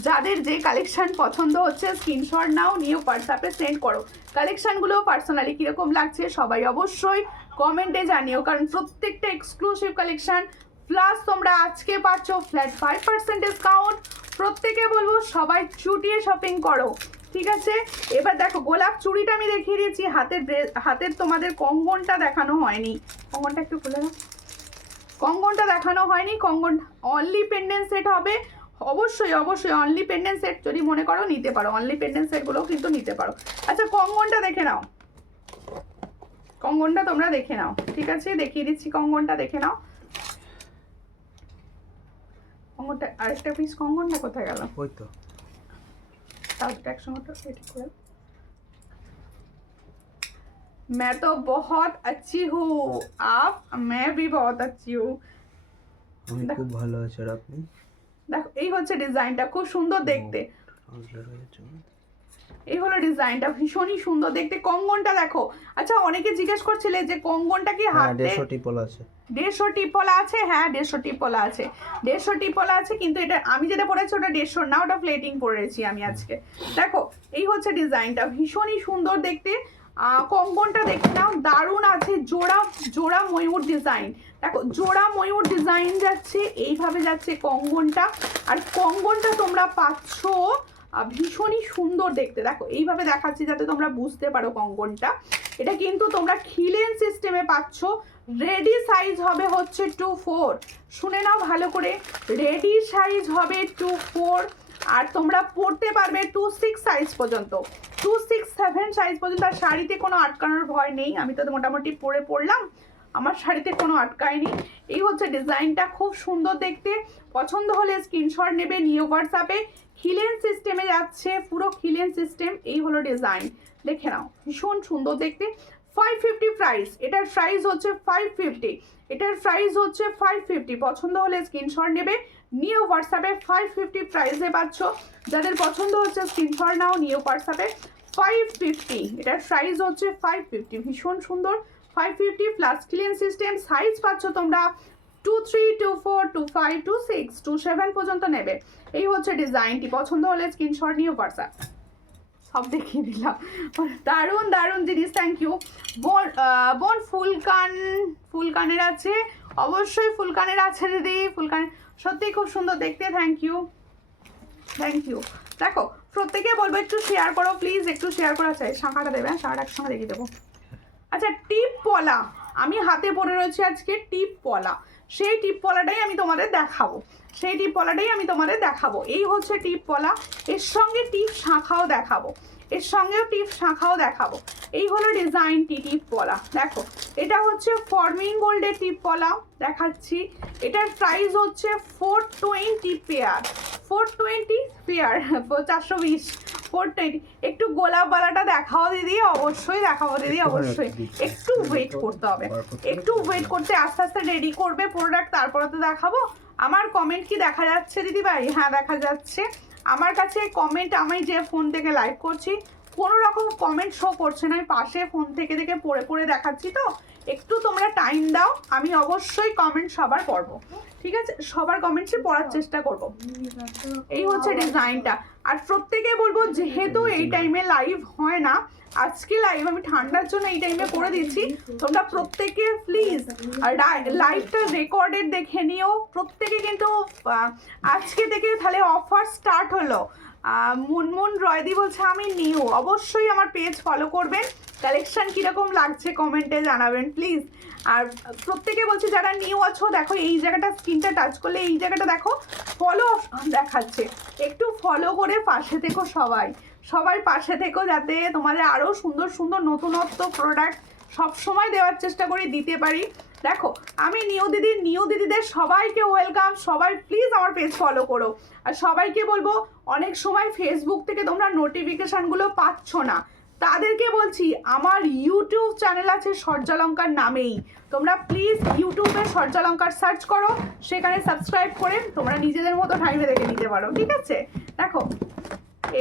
যাদের যে কালেকশন পছন্দ হচ্ছে স্ক্রিনশট নাও, নিয়ে হোয়াটসঅ্যাপে সেন্ড করো। কালেকশনগুলো পার্সোনালি কীরকম লাগছে সবাই অবশ্যই কমেন্টে জানিও, কারণ প্রত্যেকটা এক্সক্লুসিভ কালেকশন। প্লাস তোমরা আজকে পাচ্ছ ফ্ল্যাট 5% ডিসকাউন্ট। প্রত্যেকে বলবো সবাই চুটিয়ে শপিং করো, ঠিক আছে। এবার দেখো গোলাপ চুড়িটা আমি দেখিয়ে দিয়েছি, হাতের তোমাদের কঙ্গনটা দেখানো হয়নি। কঙ্গনটা একটু খুলে দাও। কঙ্গনটা দেখানো হয়নি। কঙ্গন অনলি পেন্ডেন্ট সেট হবে, অবশ্যই অনলি পেন্ডেন্ট সেট যদি মনে করো নিতে পারো। অনলি পেন্ডেন্ট সেটগুলোও কিন্তু নিতে পারো। আচ্ছা কঙ্গনটা দেখে নাও, কঙ্গনটা তোমরা দেখে নাও, ঠিক আছে, দেখিয়ে দিচ্ছি। কঙ্গনটা দেখে নাও। কঙ্গনটা আরেকটা পিস, কঙ্গনটা কোথায় গেল? ওই তো একসঙ্গে मैं तो बहुत अच्छी हूँ आप, मैं भी बहुत अच्छी हूँ। আমি খুব ভালো আছি, আর আপনি? দেখো এই হচ্ছে ডিজাইনটা, খুব সুন্দর দেখতে। এই হলো ডিজাইনটা, ভীষণই সুন্দর দেখতে। কঙ্গনটা দেখো। আচ্ছা অনেকে জিজ্ঞেস করছিলে যে কঙ্গনটা কি হাতে 150 টিপল আছে? 150 টিপলা আছে, হ্যাঁ 150 টিপলা আছে, 150 টিপলা আছে। কিন্তু এটা আমি যেটা পরেছি ওটা 150 না, ওটা প্লেটিং পরেছি আমি আজকে। দেখো এই হচ্ছে ডিজাইনটা, ভীষণই সুন্দর দেখতে। কঙ্গনটা দেখে নাও, দারুণ আছে। জোড়া ময়ূর ডিজাইন। দেখো জোড়া ময়ূর ডিজাইন যাচ্ছে, এইভাবে যাচ্ছে কঙ্গনটা। আর কঙ্গনটা তোমরা পাচ্ছ ভীষণই সুন্দর দেখতে। দেখো এইভাবে দেখাচ্ছি যাতে তোমরা বুঝতে পারো কঙ্গনটা। এটা কিন্তু তোমরা খিলেন সিস্টেমে পাচ্ছ। রেডি সাইজ হবে হচ্ছে 2-4। শুনে নাও ভালো করে, রেডি সাইজ হবে 2-4। আর তোমরা পরতে পারবে 2-6 সাইজ পর্যন্ত, 2-6-7 সাইজ পর্যন্ত। আর শাড়িতে কোনো আটকানোর ভয় নেই, আমি তো মোটামুটি পরলাম, আমার শাড়িতে কোনো আটকায়নি। এই হচ্ছে ডিজাইনটা, খুব সুন্দর দেখতে। পছন্দ হলে স্ক্রিনশট নেবে, নিউ হোয়াটসঅ্যাপে। খিলেন সিস্টেমে যাচ্ছে, পুরো খিলেন সিস্টেম। এই হলো ডিজাইন, দেখে নাও, ভীষণ সুন্দর দেখতে। 550 প্রাইস, এটার প্রাইস হচ্ছে 550। এটার প্রাইস হচ্ছে 550। পছন্দ হলে স্ক্রিনশট নেবে, নিউ হোয়াটসঅ্যাপে। 550 প্রাইসে পাচ্ছ, যাদের পছন্দ হচ্ছে স্ক্রিনশট নাও, নিউ হোয়াটসঅ্যাপে। 550, এটার প্রাইস হচ্ছে 550। ভীষণ সুন্দর, 550 প্লাস ক্লিন সিস্টেম। সাইজ পাচ্ছ তোমরা 2-3, 2-4, 2-5, 2-6, 2-7 পর্যন্ত নেবে। এই হচ্ছে ডিজাইনটি। পছন্দ হলে স্ক্রিনশট নিয়ে হোয়াটসঅ্যাপ। সব দেখিয়ে দিলাম, দারুণ জিনিস। থ্যাংক ইউ বোন। ফুলকানের আছে, অবশ্যই ফুলকানের আছে দিদি। ফুলকান সত্যিই খুব সুন্দর দেখতে। Thank you. দেখো প্রত্যেকে বলবো একটু শেয়ার করো প্লিজ, একটু শেয়ার করা চাই। শাঁখাটা দেবে, শাঁখাটা একসঙ্গে দেখিয়ে দেবো। আচ্ছা টিপ পলা আমি হাতে পরে রয়েছে আজকে, টিপ পলা। সেই টিপ পলাটাই আমি তোমাদের দেখাবো, সেই টিপ পলাটাই আমি তোমাদের দেখাবো। এই হচ্ছে টিপ পলা, এর সঙ্গে টিপ শাখাও দেখাবো, এর সঙ্গেও টিপ শাখাও দেখাবো। এই হলো ডিজাইনটি টিপ পলা। দেখো এটা হচ্ছে ফর্মিং গোল্ডের টিপ পলা দেখাচ্ছি। এটার প্রাইস হচ্ছে 420 পেয়ার, 420 পেয়ার, 420, 420। একটু গোলাপ বালাটা দেখাও দিদি, অবশ্যই দেখাবো দিদি, অবশ্যই। একটু ওয়েট করতে হবে, একটু ওয়েট করতে, আস্তে আস্তে রেডি করবে প্রোডাক্ট, তারপরে তো দেখাবো। আমার কমেন্ট কি দেখা যাচ্ছে দিদি ভাই? হ্যাঁ দেখা যাচ্ছে। আমার কাছে কমেন্ট, আমি যে ফোন থেকে লাইভ করছি কোনো রকম কমেন্ট শো করছে না, আমি পাশে ফোন থেকে পড়ে পড়ে দেখাচ্ছি, তো একটু তোমরা টাইম দাও, আমি অবশ্যই কমেন্ট সবার পড়বো, ঠিক আছে? সবার কমেন্টসে পড়ার চেষ্টা করব। এই হচ্ছে ডিজাইনটা। আর প্রত্যেকে বলবো, যেহেতু এই টাইমে লাইভ হয় না, আজকে লাইভ আমি ঠান্ডার জন্য এই টাইমে করে দিচ্ছি, তোমরা প্রত্যেকে প্লিজ আর লাইভটা রেকর্ডেড দেখে নিও প্রত্যেকে। কিন্তু আজকে থেকে তাহলে অফার স্টার্ট হলো। মুনমুন রয়দি বলছে আমি নিউ, অবশ্যই আমার পেজ ফলো করবেন, কালেকশন কীরকম লাগছে কমেন্টে জানাবেন প্লিজ। আর প্রত্যেকে বলছে যারা নিউ আছো, দেখো এই জায়গাটা স্ক্রিনটা টাচ করলে এই জায়গাটা দেখো ফলো দেখাচ্ছে, একটু ফলো করে পাশে থেকো সবাই, সবাই পাশে থেকো, যাতে তোমাদের আরও সুন্দর সুন্দর নতুনত্ব প্রোডাক্ট সবসময় দেওয়ার চেষ্টা করি, দিতে পারি। দেখো আমি নিউ দিদিদের সবাইকে ওয়েলকাম, সবাই প্লিজ আমার পেজ ফলো করো। আর সবাইকে বলবো, অনেক সময় ফেসবুক থেকে তোমরা নোটিফিকেশানগুলো পাচ্ছ না, তাদেরকে বলছি আমার ইউটিউব চ্যানেল আছে সূর্যালঙ্কার নামেই, তোমরা প্লিজ ইউটিউবে সূর্যালঙ্কার সার্চ করো, সেখানে সাবস্ক্রাইব করে তোমরা নিজেদের মতো টাইমে দেখে নিতে পারো, ঠিক আছে? দেখো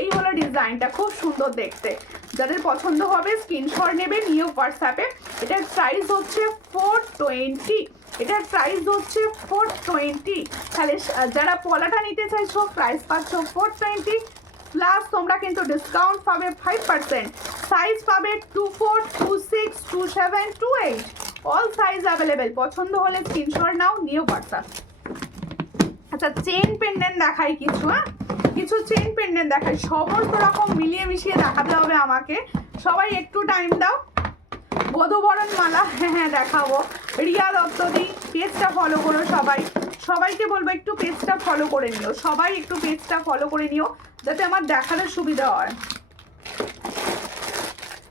এই হলো ডিজাইনটা, খুব সুন্দর দেখতে, যাদের পছন্দ হবে স্ক্রিনশট নেবে, নিয়ে হোয়াটসঅ্যাপে। এটার প্রাইস হচ্ছে 420, এটার প্রাইস হচ্ছে 420। তাহলে যারা পলাটা নিতে চাইছো প্রাইস পাচ্ছ 420 প্লাস তোমরা কিন্তু ডিসকাউন্ট পাবে 5%। সাইজ পাবে 24, 26, 27, 28, অল সাইজ অ্যাভেলেবেল। পছন্দ হলে স্ক্রিনশট নাও, নিয়ে হোয়াটসঅ্যাপ। আচ্ছা চেন পেন্ডেন্ট দেখাই কিছু, হ্যাঁ কিছু চেন পেন্ডেন্ট দেখাই, সমস্ত রকম মিলিয়ে মিশিয়ে দেখাতে হবে আমাকে, সবাই একটু টাইম দাও। বধূবরণ মালা, হ্যাঁ দেখাবো। রিয়া দত্তদি, পেজটা ফলো করো সবাই, সবাইকে বলবো একটু পেজটা ফলো করে নিও, সবাই একটু পেজটা ফলো করে নিও, যাতে আমার দেখানোর সুবিধা হয়।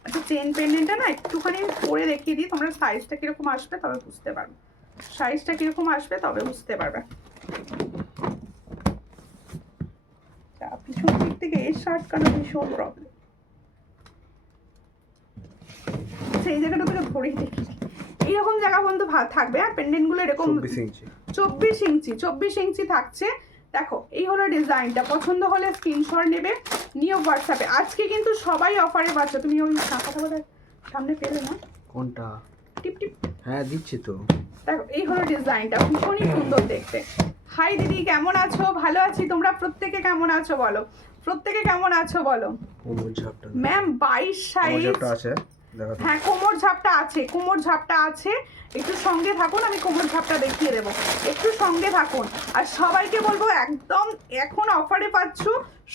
আচ্ছা চেন পেন্ডেন্টটা না একটুখানি পরে দেখিয়ে দিই, তোমরা সাইজটা কীরকম আসবে তবে বুঝতে পারবে, সাইজটা কীরকম আসবে তবে বুঝতে পারবে। পিছন দিক থেকে এর শার্ট কাটা ভীষণ প্রবলেম, সেই জায়গাটা থেকে ধরেই দেখি, এইরকম জায়গা পর্যন্ত থাকবে। আর পেন্ডেন্টগুলো এরকম 24 ইঞ্চি থাকছে। দেখো এই হলো ডিজাইনটা, পছন্দ হলে স্ক্রিনশট নেবে, নিয়ে হোয়াটসঅ্যাপে। আজকে কিন্তু সবাই অফারে পাচ্ছ, তুমি ওই শাখাটা সামনে পেলে না কোনটা? টিপ টিপ, হ্যাঁ দিচ্ছি তো। দেখো এই হলো ডিজাইনটা, ভীষণই সুন্দর দেখতে। হাই দিদি কেমন আছো? ভালো আছি, তোমরা প্রত্যেকে কেমন আছো বলো, প্রত্যেকে কেমন আছো বলো। ম্যাম 22 সাইজ আছে, হ্যাঁ কোমর ঝাপটা আছে, কোমর ঝাপটা আছে, একটু সঙ্গে থাকুন, আমি কোমর ঝাপটা দেখিয়ে দেবো, একটু সঙ্গে থাকুন। আর সবাইকে বলবো একদম এখন অফারে পাচ্ছ,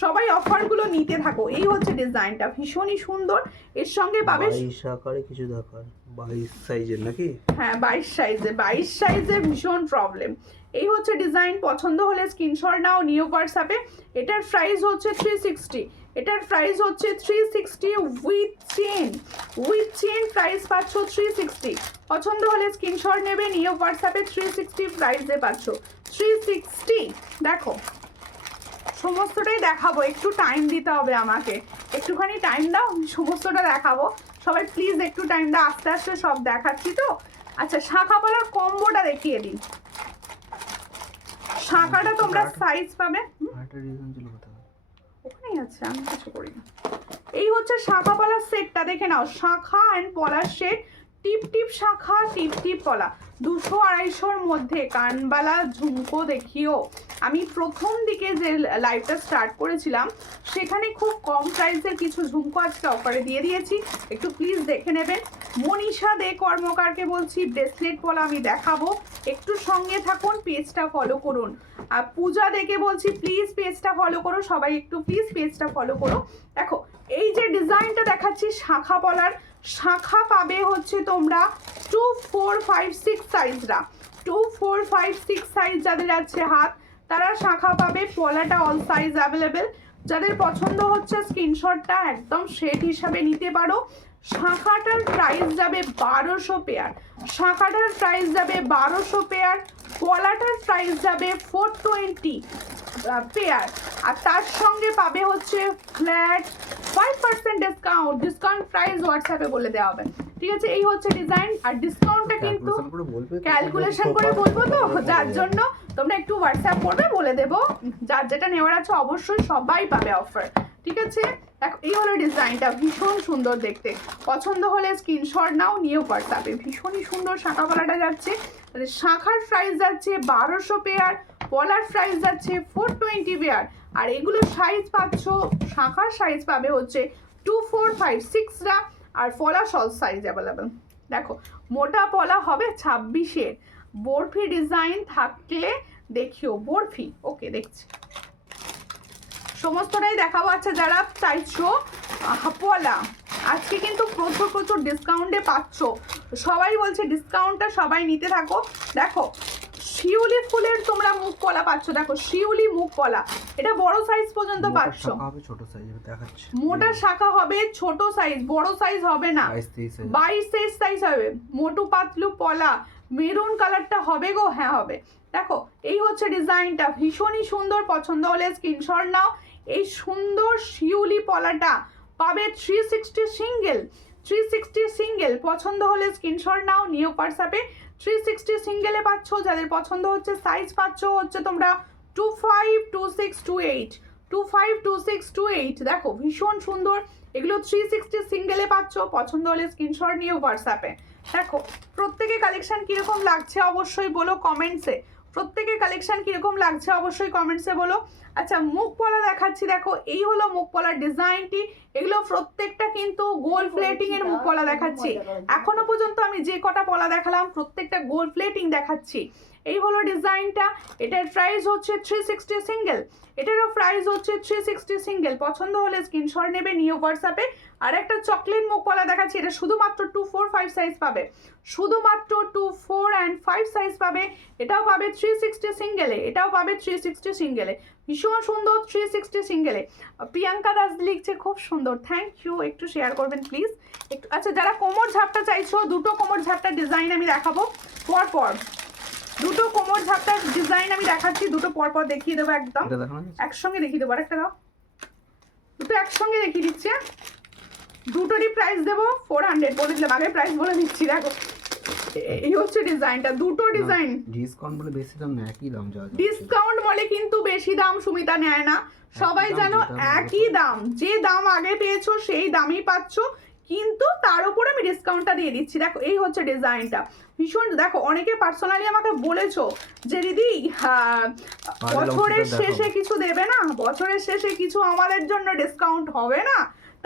সবাই অফারগুলো নিতে থাকো। এই হচ্ছে ডিজাইনটা, ভীষণই সুন্দর, এর সঙ্গে পাবে 22 আকারে কিছু দেখান, 22 সাইজের নাকি? হ্যাঁ 22 সাইজে ভীষণ প্রবলেম। এই হচ্ছে ডিজাইন, পছন্দ হলে স্ক্রিনশট নাও, নিউ হোয়াটসঅ্যাপে। এটার প্রাইস হচ্ছে 360, এটার প্রাইস হচ্ছে 360 উইথ চেন প্রাইস পাচ্ছ 360। পছন্দ হলে স্ক্রিনশট নেবে, নিউ হোয়াটসঅ্যাপে। 360 প্রাইসে পাচ্ছ 360। দেখো সমস্তটাই দেখাবো, একটু টাইম দিতে হবে আমাকে, একটুখানি টাইম দাও, সমস্তটা দেখাবো। সবাই প্লিজ একটু টাইম দাও, আস্তে আস্তে সব দেখাচ্ছি তো। আচ্ছা শাখা পলার কম্বোটা দেখিয়ে দিন, শাখাটা তোমরা সাইজ পাবে ওখানেই আছে, আমি কিছু করি না। এই হচ্ছে শাখা পলার সেটটা, দেখে নাও, শাখা অ্যান্ড পলার সেট, টিপ টিপ শাখা, টিপ টিপ পলা, 200-250-র মধ্যে কানবালা ঝুমকো দেখিও। আমি প্রথম দিকে যে লাইভটা স্টার্ট করেছিলাম সেখানে খুব কম প্রাইসের কিছু ঝুমকো আজকে অফারে দিয়ে দিয়েছি, একটু প্লিজ দেখে নেবেন। মনীষা দে কর্মকারকে বলছি ব্রেসলেট পলা আমি দেখাবো, একটু সঙ্গে থাকুন, পেজটা ফলো করুন। আর পূজা দেখে বলছি প্লিজ পেজটা ফলো করো, সবাই একটু প্লিজ পেজটা ফলো করো। দেখো এই যে ডিজাইনটা দেখাচ্ছি শাখা পলার, শাখা পাবে হচ্ছে তোমরা 2, 4, 5, 6 সাইজরা, 2 4 5 6 সাইজ যাদের আছে হাত তারা শাখা পাবে, পলাটা অল সাইজ অ্যাভেলেবেল। যাদের পছন্দ হচ্ছে স্ক্রিনশটটা একদম সেট হিসাবে নিতে পারো। শাখাটার প্রাইস যাবে 1200 পেয়ার, শাখাটার প্রাইস যাবে 1200 পেয়ার, পলাটার প্রাইস যাবে 420 পেয়ার, আর তার সঙ্গে পাবে হচ্ছে ফ্ল্যাট 5% ডিসকাউন্ট প্রাইস হোয়াটসঅ্যাপে বলে দেওয়া হবে, ঠিক আছে? এই হচ্ছে ডিজাইন। আর ডিসকাউন্টটা কিন্তু ক্যালকুলেশন করে বলবো তো, যার জন্য তোমরা একটু হোয়াটসঅ্যাপ করবে, বলে দেবো। যার যেটা নেওয়ার আছে অবশ্যই সবাই পাবে অফার, ঠিক আছে? দেখো এই হলো ডিজাইনটা, ভীষণ সুন্দর দেখতে। পছন্দ হলে স্ক্রিনশট নাও, নিয়েও হোয়াটসঅ্যাপে। ভীষণই সুন্দর শাখা পলাটা যাচ্ছে। শাখার প্রাইস যাচ্ছে 1200 পেয়ার, পলার প্রাইস যাচ্ছে 420 পেয়ার, আর এগুলো সাইজ পাচ্ছ, শাখার সাইজ পাবে হচ্ছে 2 4 5 6রা, আর পলা সল সাইজ অ্যাভেলেবেল। দেখো মোটা পলা হবে 26-এর, বরফি ডিজাইন থাকলে দেখিও। বরফি ওকে দেখছি, সমস্তটাই দেখাবো। আচ্ছা যারা চাইছো পলা, আজকে কিন্তু প্রচুর ডিসকাউন্টে পাচ্ছ, সবাই বলছে ডিসকাউন্টটা সবাই নিতে থাকো। দেখো শিউলি ফুলের তোমরা মুখ পলা পাচ্ছ, দেখো শিউলি মুখ পলা, এটা বড় সাইজ পর্যন্ত পাচ্ছ। ছোট সাইজ দেখাচ্ছি, মোটা শাখা হবে ছোট সাইজ, বড় সাইজ হবে না, 22 সাইজ হবে। মোটু পাতলু পলা, মেরুন কালারটা হবে গো, হ্যাঁ হবে। দেখো এই হচ্ছে ডিজাইনটা, ভীষণই সুন্দর। পছন্দ হলে স্ক্রিনশট নাও। এই সুন্দর শিউলি পলাটা পাবে 360 সিঙ্গেল, 360 সিঙ্গেল। পছন্দ হলে স্ক্রিনশট নাও, নিও হোয়াটসঅ্যাপে। 360 সিঙ্গেলে পাচ্ছ, যাদের পছন্দ হচ্ছে সাইজ পাচ্ছ হচ্ছে তোমরা 25 26 28, 25 26 28। দেখো ভীষণ সুন্দর, এগুলো 360 সিঙ্গেলে পাচ্ছ। পছন্দ হলে স্ক্রিনশট নিও হোয়াটসঅ্যাপে। দেখো প্রত্যেকে কালেকশন কিরকম লাগছে অবশ্যই বলো কমেন্টসে, প্রত্যেকের কালেকশন কিরকম লাগছে অবশ্যই কমেন্টসে বলো। আচ্ছা মুখ পলা দেখাচ্ছি, দেখো এই হলো মুখ পলার ডিজাইনটি। এগুলো প্রত্যেকটা কিন্তু গোল প্লেটিং এর মুখ পলা দেখাচ্ছি। এখনো পর্যন্ত আমি যে কটা পলা দেখালাম প্রত্যেকটা গোল প্লেটিং দেখাচ্ছি। এই হলো ডিজাইনটা, এটার প্রাইস হচ্ছে 360 সিঙ্গেল, এটারও প্রাইস হচ্ছে 360 সিঙ্গেল। পছন্দ হলে স্ক্রিনশট নেবে, নিও হোয়াটসঅ্যাপে। আর একটা চকলেট মুখ পলা দেখাচ্ছি, এটা শুধুমাত্র 2 4 5 সাইজ পাবে, শুধুমাত্র 2 4 and 5 সাইজ পাবে। এটাও পাবে 360 সিঙ্গেলে, এটাও পাবে 360 সিঙ্গেলে। ভীষণ সুন্দর 360 সিঙ্গেলে। প্রিয়াঙ্কা দাস লিখছে খুব সুন্দর, থ্যাংক ইউ। একটু শেয়ার করবেন প্লিজ একটু। আচ্ছা যারা কোমর ঝাপটা চাইছো, দুটো কোমর ঝাপটার ডিজাইন আমি দেখাবো পরপর, দুটো কোমর ঝাপটার ডিজাইন আমি দেখাচ্ছি, দুটো পরপর দেখিয়ে দেবো, একদম একসঙ্গে দেখিয়ে দেবো। আরেকটা দাও, দুটো একসঙ্গে দেখিয়ে দিচ্ছে। দুটোরই প্রাইস দেবো 400, বলে দিলাম আগে, প্রাইস বলে দিচ্ছি। দেখো এই হচ্ছে ডিজাইনটা, দুটো ডিজাইন। ডিসকাউন্ট বলে বেশি দাম না, একই দাম। ডিসকাউন্ট বলে কিন্তু বেশি দাম সুমিতা নেয় না, সবাই জানো একই দাম, যে দাম আগে পেয়েছো সেই দামই পাচ্ছ, কিন্তু তার উপরে আমি ডিসকাউন্টটা দিয়ে দিচ্ছি। দেখো এই হচ্ছে ডিজাইনটা, ভীষণ। দেখো অনেকে পার্সোনালি আমাকে বলেছো যে দিদি বছরের শেষে কিছু দেবে না, বছরের শেষে কিছু আমাদের জন্য ডিসকাউন্ট হবে না,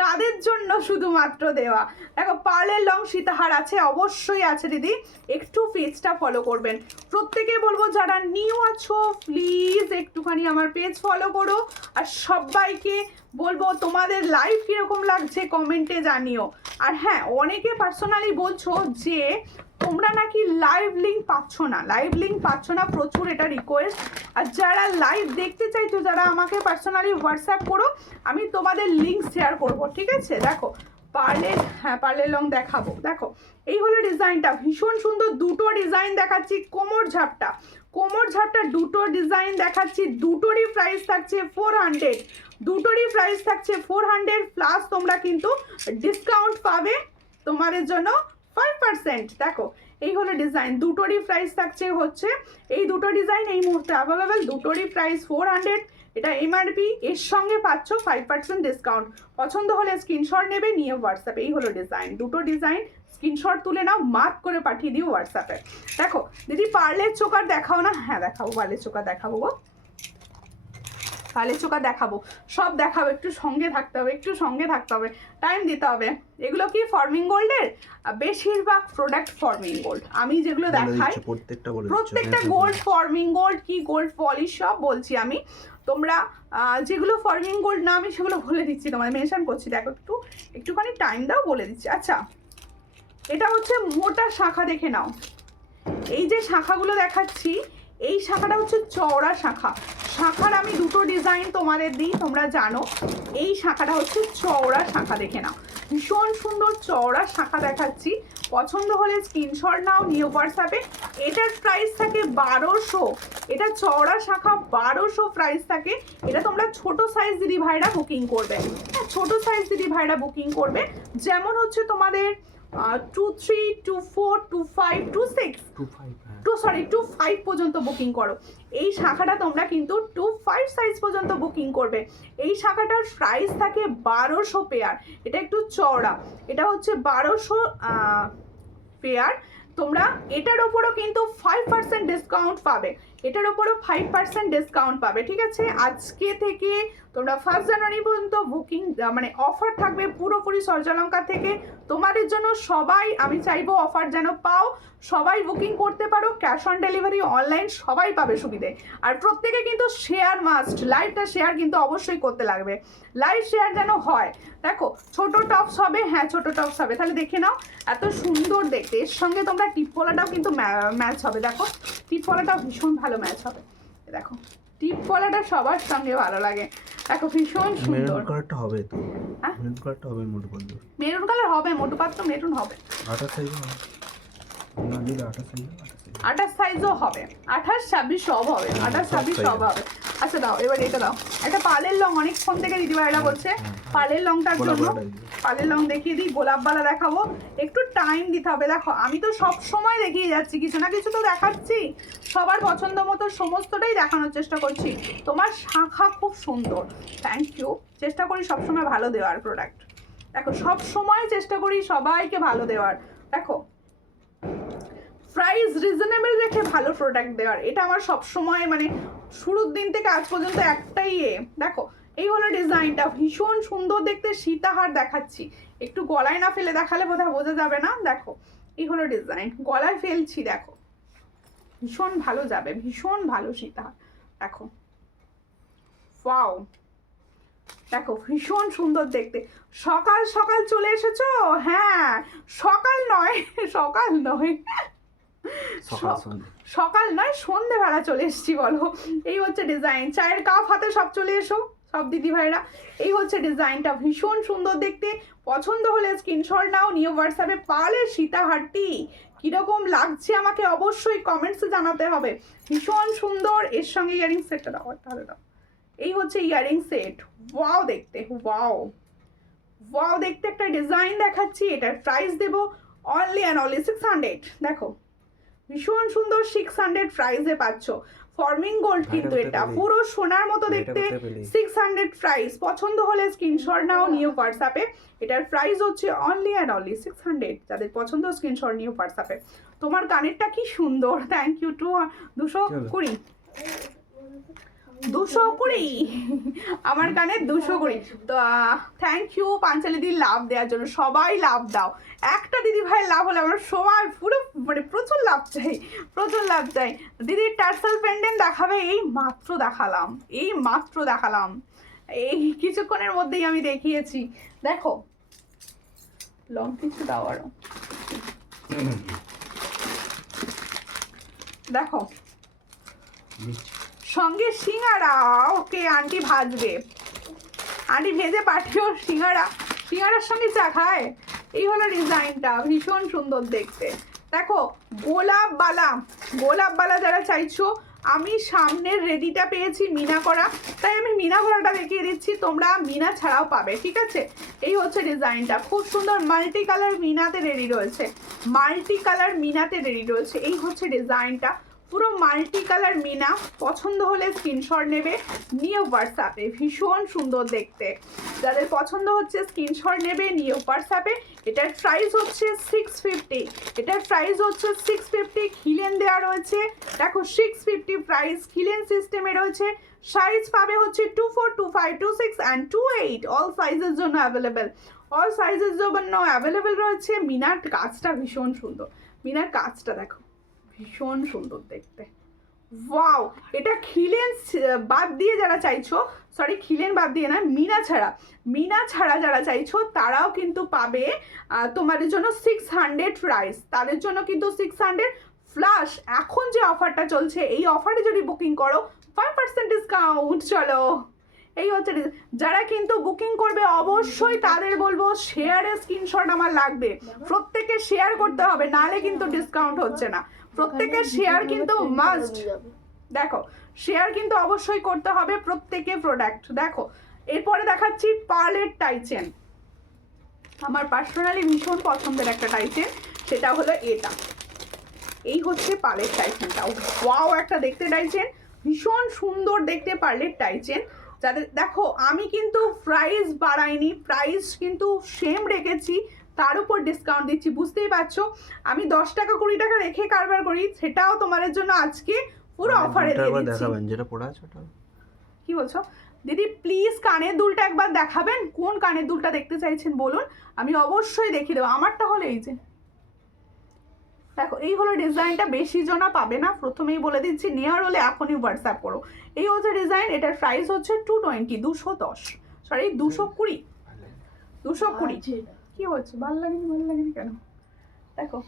তাদের জন্য শুধুমাত্র দেওয়া। দেখো পার্লের লং সীতাহার আছে, অবশ্যই আছে দিদি, একটু পেজটা ফলো করবেন। প্রত্যেকে বলবো যারা নিউ আছো প্লিজ একটুখানি আমার পেজ ফলো করো, আর সবাইকে বলবো তোমাদের লাইভ কিরকম লাগছে কমেন্টে জানিও। আর হ্যাঁ অনেকে পার্সোনালি বলছো যে তোমরা নাকি লাইভ লিঙ্ক পাচ্ছ না, লাইভ লিঙ্ক পাচ্ছ না, প্রচুর এটা রিকোয়েস্ট। আর যারা লাইভ দেখতে চাইছো যারা আমাকে পার্সোনালি হোয়াটসঅ্যাপ করো, আমি তোমাদের লিঙ্ক শেয়ার করব, ঠিক আছে? দেখো পার্লের, হ্যাঁ পার্লের লং দেখাবো। দেখো এই হলো ডিজাইনটা, ভীষণ সুন্দর। দুটো ডিজাইন দেখাচ্ছি, কোমর ঝাপটা, কোমর ঝাপটা দুটো ডিজাইন দেখাচ্ছি, দুটোরই প্রাইস থাকছে 400, দুটোরই প্রাইস থাকছে 400 প্লাস তোমরা কিন্তু ডিসকাউন্ট পাবে তোমাদের জন্য 5%। দেখো এই হলো ডিজাইন, দুটোরই প্রাইস থাকছে হচ্ছে, এই দুটো ডিজাইন এই মুহূর্তে অ্যাভেলেবেল, দুটোরই প্রাইস 400, এটা এমআরপি, এর সঙ্গে পাচ্ছ 5% ডিসকাউন্ট। পছন্দ হলে স্ক্রিনশট নেবে, নিয়ে হোয়াটসঅ্যাপে। এই হলো ডিজাইন, দুটো ডিজাইন স্ক্রিনশট তুলে নাও, মার্ক করে পাঠিয়ে দিও হোয়াটসঅ্যাপে। দেখো দিদি পার্লের চোকার দেখাও না, হ্যাঁ দেখাবো, পার্লের চোকার দেখাবো গো, পার্লের চোকার দেখাবো, সব দেখাবো। একটু সঙ্গে থাকতে হবে, একটু সঙ্গে থাকতে হবে, টাইম দিতে হবে। এগুলো কি ফর্মিং গোল্ডের, বেশিরভাগ প্রোডাক্ট ফর্মিং গোল্ড। আমি যেগুলো দেখাই প্রত্যেকটা গোল্ড, ফর্মিং গোল্ড কি গোল্ড পলিশ সব বলছি আমি। তোমরা যেগুলো ফর্মিং গোল্ড না আমি সেগুলো বলে দিচ্ছি, তোমাদের মেনশন করছি। দেখো একটুখানি টাইম দাও, বলে দিচ্ছি। আচ্ছা এটা হচ্ছে মোটা শাখা, দেখে নাও এই যে শাখাগুলো দেখাচ্ছি, এই শাখাটা হচ্ছে চওড়া শাখা। শাখার আমি দুটো ডিজাইন তোমাদের দিই, তোমরা জানো। এই শাখাটা হচ্ছে চওড়া শাখা, দেখে নাও ভীষণ সুন্দর চওড়া শাখা দেখাচ্ছি। পছন্দ হলে স্ক্রিনশট নাও, নিয়ে হোয়াটসঅ্যাপে। এটার প্রাইস থাকে 1200, এটা চওড়া শাখা 1200 প্রাইস থাকে। এটা তোমরা ছোট সাইজ দিদি ভাইরা বুকিং করবে, হ্যাঁ ছোট সাইজ দিদি ভাইরা বুকিং করবে। যেমন হচ্ছে তোমাদের 23, 24, 25, 26 25 পর্যন্ত বুকিং করো। এই শাখাটা তোমরা কিন্তু 25 সাইজ পর্যন্ত বুকিং করবে। এই শাখাটার প্রাইস থাকে 1200 পেয়ার। এটা একটু চওড়া, এটা হচ্ছে 1200 পেয়ার। তোমরা এটার ওপরও কিন্তু 5% ডিসকাউন্ট পাবে, এটার ওপরও 5% ডিসকাউন্ট পাবে, ঠিক আছে। আজকে থেকে তোমরা 1 জানুয়ারি পর্যন্ত বুকিং মানে অফার থাকবে পুরোপুরি সূর্যালঙ্কার থেকে তোমাদের জন্য। সবাই আমি চাইবো অফার যেন পাও, সবাই বুকিং করতে পারো, ক্যাশ অন ডেলিভারি অনলাইন সবাই পাবে সুবিধে। আর প্রত্যেকে কিন্তু শেয়ার মাস্ট, লাইভটা শেয়ার কিন্তু অবশ্যই করতে লাগবে, লাইভ শেয়ার যেন হয়। দেখো ছোট টপস হবে, হ্যাঁ ছোট টপস হবে, তাহলে দেখে নাও এত সুন্দর দেখতে। এর সঙ্গে তোমরা টিপপলাটাও কিন্তু ম্যাচ হবে, দেখো টিপপলাটাও ভীষণ ভালো ম্যাচ হবে। দেখো টিপপলাটা সবার সঙ্গে ভালো লাগে, দেখো ভীষণ সুন্দর। মেরুন কালারটা হবে তো, হ্যাঁ মেরুন কালারটা হবে মোটু পাতলু, মেরুন কালার হবে, মোটু পাতলু মেরুন হবে। 28 সাইজ না দিলে 28 সাইজ 28 সাইজও হবে, 28, 26 সব হবে, 28, 26 সব হবে। আচ্ছা দাও এবার এটা দাও, একটা পালের লং অনেকক্ষণ থেকে দিদিভাইরা বলছে পালের লংটার জন্য। পালের লং দেখিয়ে দিই, গোলাপবালা দেখাবো, একটু টাইম দিতে হবে। দেখো আমি তো সব সময় দেখিয়ে যাচ্ছি, কিছু না কিছু তো দেখাচ্ছি, সবার পছন্দ মতো সমস্তটাই দেখানোর চেষ্টা করছি। তোমার শাখা খুব সুন্দর, থ্যাংক ইউ। চেষ্টা করি সবসময় ভালো দেওয়ার প্রোডাক্ট, দেখো সব সময় চেষ্টা করি সবাইকে ভালো দেওয়ার। দেখো প্রাইস রিজনেবল রেখে ভালো প্রোডাক্ট দেওয়ার, এটা আমার সব সময় মানে শুরুর দিন থেকে আজ পর্যন্ত একটাই দেখো এই হলো ডিজাইনটা, ভীষণ সুন্দর দেখতে। সীতাহার দেখাচ্ছি, একটু গলায় না ফেলে দেখালে বোধহয় বোঝা যাবে না। দেখো এই হলো ডিজাইন, গলায় ফেলছি, দেখো ভীষণ ভালো যাবে, ভীষণ ভালো সীতাহার। দেখো ওয়াও, দেখো ভীষণ সুন্দর দেখতে। সকাল সকাল চলে এসেছো, হ্যাঁ সকাল নয়, সকাল নয় সকাল নয় সন্ধেবেলা চলে এসেছি বলো। এই হচ্ছে ডিজাইন, চায়ের কাপ হাতে সব চলে এসো সব দিদি ভাইরা। এই হচ্ছে ডিজাইনটা, ভীষণ সুন্দর দেখতে। পছন্দ হলে স্ক্রিনশট নাও, নিয়ে হোয়াটসঅ্যাপে। পালের সীতাহারটি কিরকম লাগছে আমাকে অবশ্যই কমেন্টসে জানাতে হবে, ভীষণ সুন্দর। এর সঙ্গে ইয়ারিং সেটটা দাও, তাহলে দাও। এই হচ্ছে ইয়ারিং সেট, ওয়াও দেখতে, ওয়াও ওয়াও দেখতে একটা ডিজাইন দেখাচ্ছি। এটার প্রাইস দেবো অনলি অ্যান্ড অনলি 600। দেখো ভীষণ সুন্দর 600 প্রাইসে পাচ্ছ। ফর্মিং গোল্ড কিন্তু এটা পুরো সোনার মতো দেখতে, 600 প্রাইস। পছন্দ হলে স্ক্রিনশট নাও, নিয়ে হোয়াটসঅ্যাপে। এটার প্রাইস হচ্ছে অনলি অ্যান্ড অনলি 600। যাদের পছন্দ স্ক্রিনশট নিয়ে হোয়াটসঅ্যাপে। তোমার কানেরটা কি সুন্দর, থ্যাংক ইউ। 220 220 আমার কানে 220। তো থ্যাংক ইউ পাঞ্চালি দিদি লাভ দেওয়ার জন্য। সবাই লাভ দাও, একটা দিদি ভাই লাভ হলে আমার সবাই পুরো মানে প্রচুর লাভ চাই, প্রচুর লাভ চাই। দিদির টার্সাল পেন্ডেন্ট দেখাবে, এই মাত্র দেখালাম, এই মাত্র দেখালাম, এই কিছুক্ষণের মধ্যেই আমি দেখিয়েছি। দেখো লং কিছু দাও আরো, দেখো সঙ্গে সিঙ্গারা। ওকে আন্টি ভাজবে, আন্টি ভেজে পাঠিও সিঙ্গারা, সিঙ্গারার সঙ্গে চা খায়। এই হলো ডিজাইনটা, ভীষণ সুন্দর দেখতে। দেখো গোলাপবালা, গোলাপবালা যারা চাইছো, আমি সামনের রেডিটা পেয়েছি মিনা করা, তাই আমি মিনা করাটা দেখিয়ে দিচ্ছি, তোমরা মিনা ছাড়াও পাবে, ঠিক আছে। এই হচ্ছে ডিজাইনটা, খুব সুন্দর মাল্টি কালার মিনাতে রেডি রয়েছে, মাল্টি কালার মিনাতে রেডি রয়েছে। এই হচ্ছে ডিজাইনটা, পুরো মাল্টি কালার মিনা। পছন্দ হলে স্ক্রিনশট নেবে, নিয়ে হোয়াটসঅ্যাপে। ভীষণ সুন্দর দেখতে, যাদের পছন্দ হচ্ছে স্ক্রিনশট নেবে, নিয়ে হোয়াটসঅ্যাপে। এটার প্রাইস হচ্ছে 650, এটার প্রাইস হচ্ছে 650। খিলেন দেওয়া রয়েছে, দেখো 650 প্রাইস, খিলেন সিস্টেমে রয়েছে। সাইজ পাবে হচ্ছে 24, 25, 26 অ্যান্ড 28। অল সাইজের জন্য অ্যাভেলেবেল, অল সাইজের জন্য অ্যাভেলেবেল রয়েছে। মিনার কাজটা ভীষণ সুন্দর, মিনার কাজটা দেখো ভীষণ সুন্দর দেখতে, ওয়াও। এটা খিলেন বাদ দিয়ে যারা চাইছো, সরি খিলেন বাদ দিয়ে না, মিনা ছাড়া, মিনা ছাড়া যারা চাইছো তারাও কিন্তু পাবে। তোমাদের জন্য 600 প্রাইস, তাদের জন্য কিন্তু 600। ফ্লাশ এখন যে অফারটা চলছে এই অফারে যদি বুকিং করো 5% ডিসকাউন্ট। চলো এই হচ্ছে যারা কিন্তু বুকিং করবে অবশ্যই তাদের বলবো শেয়ারের স্ক্রিনশট আমার লাগবে, প্রত্যেকে শেয়ার করতে হবে, নাহলে কিন্তু ডিসকাউন্ট হচ্ছে না। প্রত্যেকের শেয়ার কিন্তু মাস্ট, দেখো শেয়ার কিন্তু অবশ্যই করতে হবে প্রত্যেকে প্রোডাক্ট। দেখো এরপরে দেখাচ্ছি পার্লের টাইচেন, আমার পার্সোনালি ভীষণ পছন্দের একটা টাইচেন, সেটা হলো এটা। এই হচ্ছে পার্লের টাইচেনটা, ওয়াও একটা দেখতে টাইচেন, ভীষণ সুন্দর দেখতে পার্লের টাইচেন। যাদের দেখো আমি কিন্তু প্রাইস বাড়াইনি, প্রাইস কিন্তু সেম রেখেছি, তার উপর ডিসকাউন্ট দিচ্ছি, বুঝতেই পারছো আমি 10 টাকা 20 টাকা রেখে কারবার করি, সেটাও তোমাদের জন্য আজকে পুরো অফারে দিয়ে দিচ্ছি। দেখাবেন যেটা পড়া আছে ওটা। কি বলছো দিদি, প্লিজ কানের দুলটা একবার দেখাবেন, কোন কানের দুলটা দেখতে চাইছেন বলুন, আমি অবশ্যই দেখিয়ে দেবো। আমারটা হলো এই যে, দেখো এই হলো ডিজাইনটা, বেশি জনা পাবে না, প্রথমেই বলে দিচ্ছি, নেওয়ার হলে এখনই হোয়াটসঅ্যাপ করো। এই হচ্ছে ডিজাইন, এটার প্রাইস হচ্ছে 220, 210, সরি 220, 220। কি হচ্ছে, ভালো লাগেনি কেন? দেখো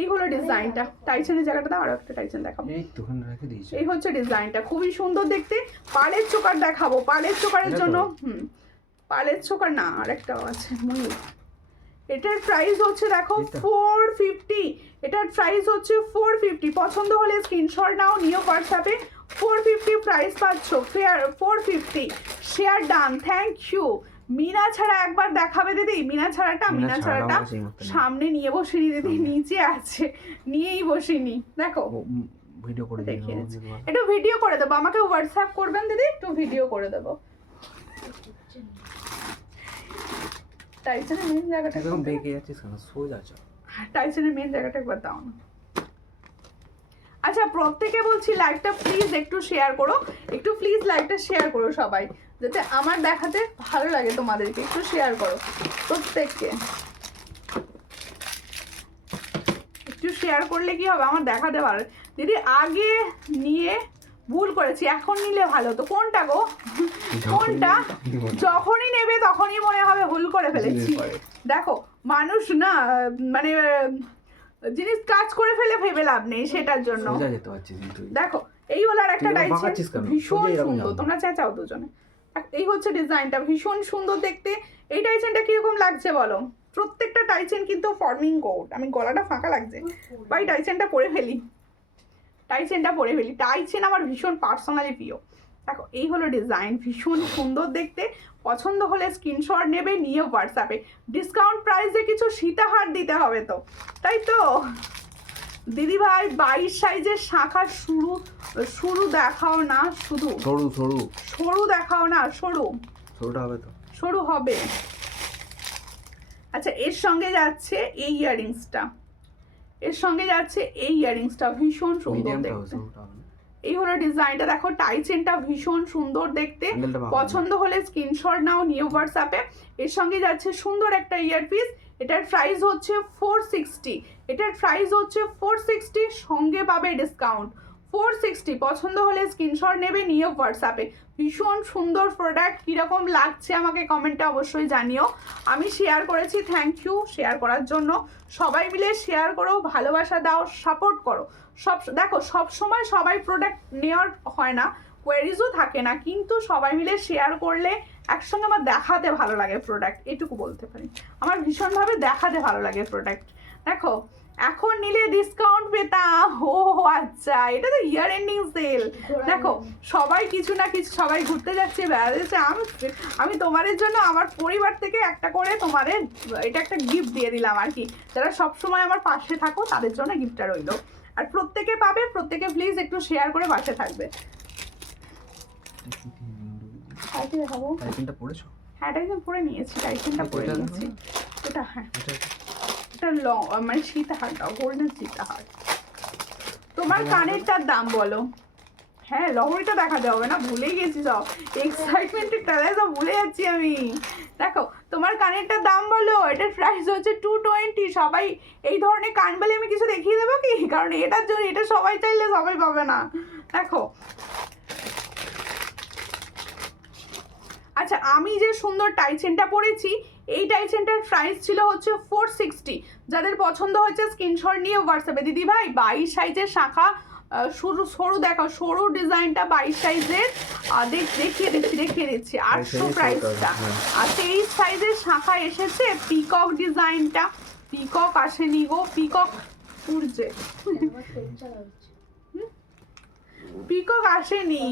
এই হলো ডিজাইনটা, টাইচেনের জায়গাটা আরো একটা টাইচেন দেখাবো, এই দোকান রেখে দিয়েছে। এই হচ্ছে ডিজাইনটা, খুবই সুন্দর দেখতে। পালের চোকার দেখাবো, পালের চোকারের জন্য পালের চোকার না আরেকটাও আছে ময়ূর। এটার প্রাইস হচ্ছে দেখো 450, এটার প্রাইস হচ্ছে 450, পছন্দ হলে স্ক্রিনশট নাও, নিও হোয়াটসঅ্যাপে। 450 প্রাইস পাচ্ছ, fair 450, share done, thank you. Meena ছাড়া একবার দেখাবে দিদি, মিনা ছাড়াটা সামনে নিয়ে বসিনি দিদি, নিচে আছে, নিয়েই বসিনি। দেখো ভিডিও করে দেখিয়ে একটু ভিডিও করে দেবো, আমাকে হোয়াটসঅ্যাপ করবেন দিদি, একটু ভিডিও করে দেবো। টাইসনের মেন জায়গাটা একদম বেঁকে যাচ্ছিস কেন, সোজা চল। টাইসনের মেন জায়গাটা একবার দাও না। আচ্ছা প্রত্যেকে বলছি লাইভটা প্লিজ একটু শেয়ার করো, একটু প্লিজ লাইভটা শেয়ার করো সবাই, যাতে আমার দেখাতে ভালো লাগে তোমাদেরকে, একটু শেয়ার করো প্রত্যেককে, একটু শেয়ার করলে কি হবে আমার দেখাতে ভালো। দিদি আগে নিয়ে ভুল করেছি, এখন নিলে ভালো, তো কোনটা গো, কোনটা? যখনই নেবে তখনই মনে হবে ভুল করে ফেলেছি। দেখো মানুষ না মানে জিনিস কাজ করে ফেলে ভেবে লাভ নেই, সেটার জন্য। দেখো এই হলো আর একটা টাইচেন, ভীষণ সুন্দর, তোমরা চাও দুজনে। এই হচ্ছে ডিজাইনটা, ভীষণ সুন্দর দেখতে। এই টাইচেনটা কিরকম লাগছে বলো? প্রত্যেকটা টাইচেন কিন্তু ফর্মিং কোড, আমি গলাটা ফাঁকা লাগছে ভাই, টাইচেনটা পরে ফেলি, টাইচেন আমার ভীষণ পার্সোনালি প্রিয়। দেখো এই হলো ডিজাইন, ভীষণ সুন্দর দেখতে, পছন্দ হলে স্ক্রিনশট নেবে, নিয়ে হোয়াটসঅ্যাপে। ডিসকাউন্ট প্রাইসে কিছু সীতাহার দিতে হবে তো, তাই তো দিদি ভাই? 22 সাইজের শাখা শুরু দেখাও না, শুধু সরু দেখাও না, সরুটা হবে তো, সরু হবে। আচ্ছা এর সঙ্গে যাচ্ছে এই ইয়ারিংসটা, ভীষণ সুন্দর দেখতে। এই হলো ডিজাইনটা, দেখো টাইচেনটা ভীষণ সুন্দর দেখতে, পছন্দ হলে স্ক্রিনশট নাও, নিউ হোয়াটসঅ্যাপে। এর সঙ্গে যাচ্ছে সুন্দর একটা ইয়ারপিস, এটার প্রাইস হচ্ছে 460, সঙ্গে পাবে ডিসকাউন্ট 460, পছন্দ হলে স্ক্রিনশট নেবে, নিয়ে হোয়াটসঅ্যাপে। ভীষণ সুন্দর প্রোডাক্ট, কীরকম লাগছে আমাকে কমেন্টে অবশ্যই জানিও। আমি শেয়ার করেছি, থ্যাংক ইউ শেয়ার করার জন্য। সবাই মিলে শেয়ার করো, ভালোবাসা দাও, সাপোর্ট করো। দেখো সব সময় সবাই প্রোডাক্ট নেওয়ার হয় না, কোয়ারিজও থাকে না, কিন্তু সবাই মিলে শেয়ার করলে একসঙ্গে আমার দেখাতে ভালো লাগে প্রোডাক্ট, এটুকু বলতে পারি, আমার ভীষণভাবে দেখাতে ভালো লাগে প্রোডাক্ট। দেখো এখন নিলে ডিসকাউন্ট পেতাম, ও আচ্ছা এটা তো ইয়ার এন্ডিং সেল। দেখো সবাই কিছু না কিছু, সবাই ঘুরতে যাচ্ছে, বেড়াতে, আমি তোমাদের জন্য আমার পরিবার থেকে একটা করে তোমাদের এটা একটা গিফট দিয়ে দিলাম আর কি, যারা সবসময় আমার পাশে থাকো তাদের জন্য গিফটটা রইলো। আর প্রত্যেকে পাবে, প্রত্যেকে প্লিজ একটু শেয়ার করে পাশে থাকবে। টাইচেনটা পড়েছো? হ্যাঁ টাইচেন পরে নিয়েছি, এটা হ্যাঁ এটা লং মানে সীতাহারটা, গোল্ডেন সীতাহার। তোমার কানেরটার দাম বলো? হ্যাঁ লহরিটা দেখাতে হবে না, ভুলে গেছি, সব এক্সাইটমেন্টের টালায় সব ভুলে যাচ্ছি আমি। দেখো তোমার কানেরটার দাম বলো? এটার প্রাইস হচ্ছে 220। সবাই এই ধরনের কানবালি আমি কিছু দেখিয়ে দেবো কি, কারণ এটার জন্য এটা সবাই চাইলে সবাই পাবে না। দেখো আচ্ছা আমি যে সুন্দর টাইচেনটা পরেছি, এই টাইচেনটার প্রাইস ছিল হচ্ছে 460। যাদের পছন্দ হচ্ছে স্ক্রিনশট নিয়ে হোয়াটসঅ্যাপে। দিদি ভাই 22 সাইজের শাখা, সরু দেখো, সরু ডিজাইনটা 22 সাইজের, দেখিয়ে দিচ্ছি 800 প্রাইসটা। আর 23 সাইজের শাখা এসেছে, পিকক ডিজাইনটা, পিকক আসেনি গো, পিকক উড়ছে, পিকক আসেনি।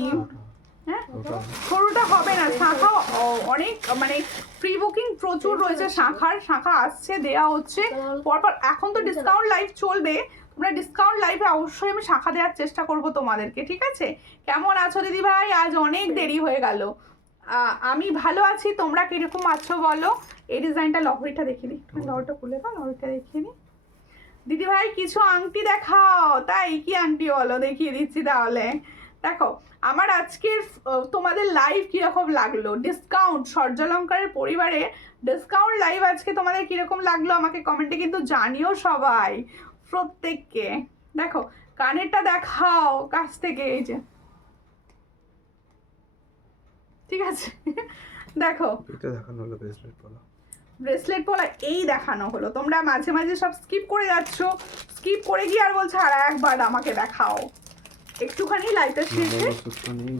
হ্যাঁ সরুটা হবে না, শাখা অনেক মানে প্রি বুকিং প্রচুর রয়েছে, শাখা আসছে, দেয়া হচ্ছে পরপর। এখন তো ডিসকাউন্ট লাইভ চলবে, তোমরা ডিসকাউন্ট লাইভে অবশ্যই আমি শাখা দেওয়ার চেষ্টা করব তোমাদেরকে, ঠিক আছে? কেমন আছো দিদি ভাই? আজ অনেক দেরি হয়ে গেল। আমি ভালো আছি, তোমরা কিরকম আছো বলো? এই ডিজাইনটা, লহরিটা দেখিয়ে দিই, লহরিটা খুলে দাও, লহরিটা দেখিয়ে দিই। দিদি ভাই কিছু আংটি দেখাও, তাই কি আংটি বলো, দেখিয়ে দিচ্ছি তাহলে। দেখো আমার আজকের তোমাদের লাইভ কিরকম লাগলো, ডিসকাউন্ট সূর্যালঙ্কারের পরিবারে ডিসকাউন্ট লাইভ আজকে তোমাদের কিরকম লাগলো আমাকে কমেন্টে কিন্তু জানিও সবাই, প্রত্যেককে। দেখো কানেরটা দেখাও কাছ থেকে, এই যে, ঠিক আছে? দেখো এটা দেখানো হলো ব্রেসলেট পলা, ব্রেসলেট পলা এই দেখানো হলো। তোমরা মাঝে মাঝে সব স্কিপ করে যাচ্ছ, স্কিপ করে গিয়ে আর বলছো আর একবার আমাকে দেখাও। একটুখানি লাইটটা শেষে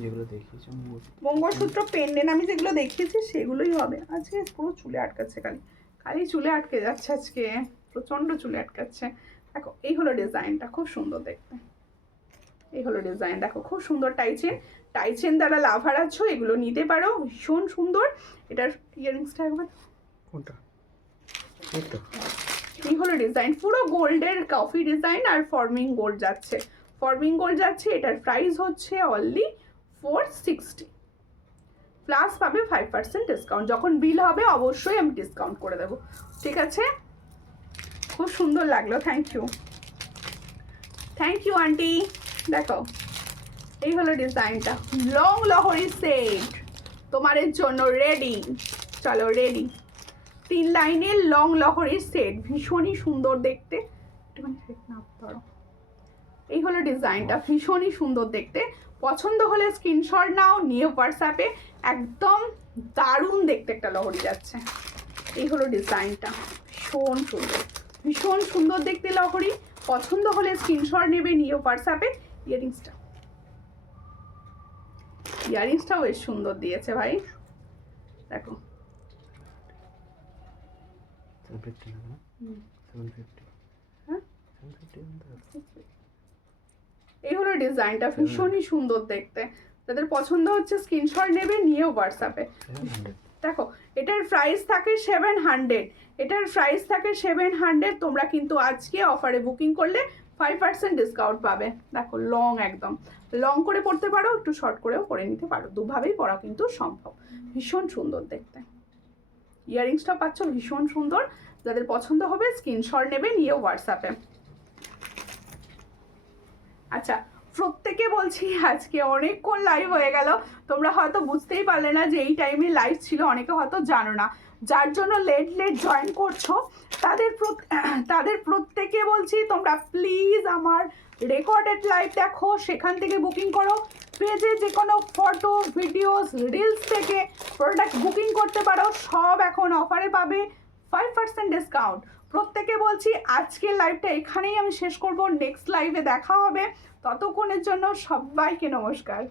যেগুলো দেখিয়েছি মঙ্গলসূত্র পেন্ডেন্ট আমি যেগুলো দেখিয়েছি সেগুলোই হবে। আজকে পুরো চুলে আটকাচ্ছে, খালি চুলে আটকে যাচ্ছে, আজকে প্রচন্ড চুলে আটকাচ্ছে। দেখো এই হলো ডিজাইনটা, খুব সুন্দর দেখতে। এই হলো ডিজাইন, দেখো খুব সুন্দর টাইচেন দ্বারা লাভার আছো, এগুলো নিতে পারো, ভীষণ সুন্দর। এটার ইয়ারিংসটা একবার কোনটা? এই হলো ডিজাইন, পুরো গোল্ডের কফি ডিজাইন আর ফর্মিং গোল্ড যাচ্ছে, এটার প্রাইস হচ্ছে অনলি 460 প্লাস পাবে 5% ডিসকাউন্ট। যখন বিল হবে অবশ্যই আমি ডিসকাউন্ট করে দেবো, ঠিক আছে? খুব সুন্দর লাগলো, থ্যাংক ইউ আন্টি। দেখো এই হলো ডিজাইনটা, লং লহরি সেট তোমাদের জন্য রেডি, চলো রেডি। 3 লাইনের লং লহরির সেট, ভীষণই সুন্দর দেখতে। এই হলো ডিজাইনটা, ভীষণই সুন্দর দেখতে। পছন্দ হলে স্ক্রিনশট নাও, নিয়ে হোয়াটসঅ্যাপে, একদম দারুণ দেখতে একটা লহরি যাচ্ছে। এই হলো ডিজাইনটা, ভীষণ সুন্দর দেখতে লহরি। পছন্দ হলে স্ক্রিনশট নেবে, নিয়ে হোয়াটসঅ্যাপে। ইয়ারিংসটাও বেশ সুন্দর দিয়েছে ভাই, দেখো। 750 হ্যাঁ 750 এই হলো ডিজাইনটা, ভীষণই সুন্দর দেখতে। যাদের পছন্দ হচ্ছে স্ক্রিনশট নেবে, নিয়ে হোয়াটসঅ্যাপে। দেখো এটার প্রাইস থাকে 700, তোমরা কিন্তু আজকে অফারে বুকিং করলে 5% ডিসকাউন্ট পাবে। দেখো লং, একদম লং করে পড়তে পারো, একটু শর্ট করেও পরে নিতে পারো, দুভাবেই পরা কিন্তু সম্ভব। ভীষণ সুন্দর দেখতে, ইয়ারিংসটা পাচ্ছ ভীষণ সুন্দর। যাদের পছন্দ হবে স্ক্রিনশট নেবে, নিয়ে হোয়াটসঅ্যাপে। আচ্ছা প্রত্যেকে বলছি আজকে অনেকক্ষণ লাইভ হয়ে গেল, তোমরা হয়তো বুঝতেই পারলে না যে এই টাইমে লাইভ ছিল, অনেকে হয়তো জানো না, যার জন্য লেট জয়েন করছো তাদের প্রত্যেকে বলছি তোমরা প্লিজ আমার রেকর্ডেড লাইভ দেখো, সেখান থেকে বুকিং করো। পেজে যে কোনো ফটো, ভিডিওস, রিলস থেকে প্রোডাক্ট বুকিং করতে পারো, সব এখন অফারে পাবে 5% ডিসকাউন্ট। প্রত্যেকে বলছি আজকের লাইভটা এখানেই আমি শেষ করব, নেক্সট লাইভে দেখা হবে, ততক্ষণের জন্য সবাইকে নমস্কার।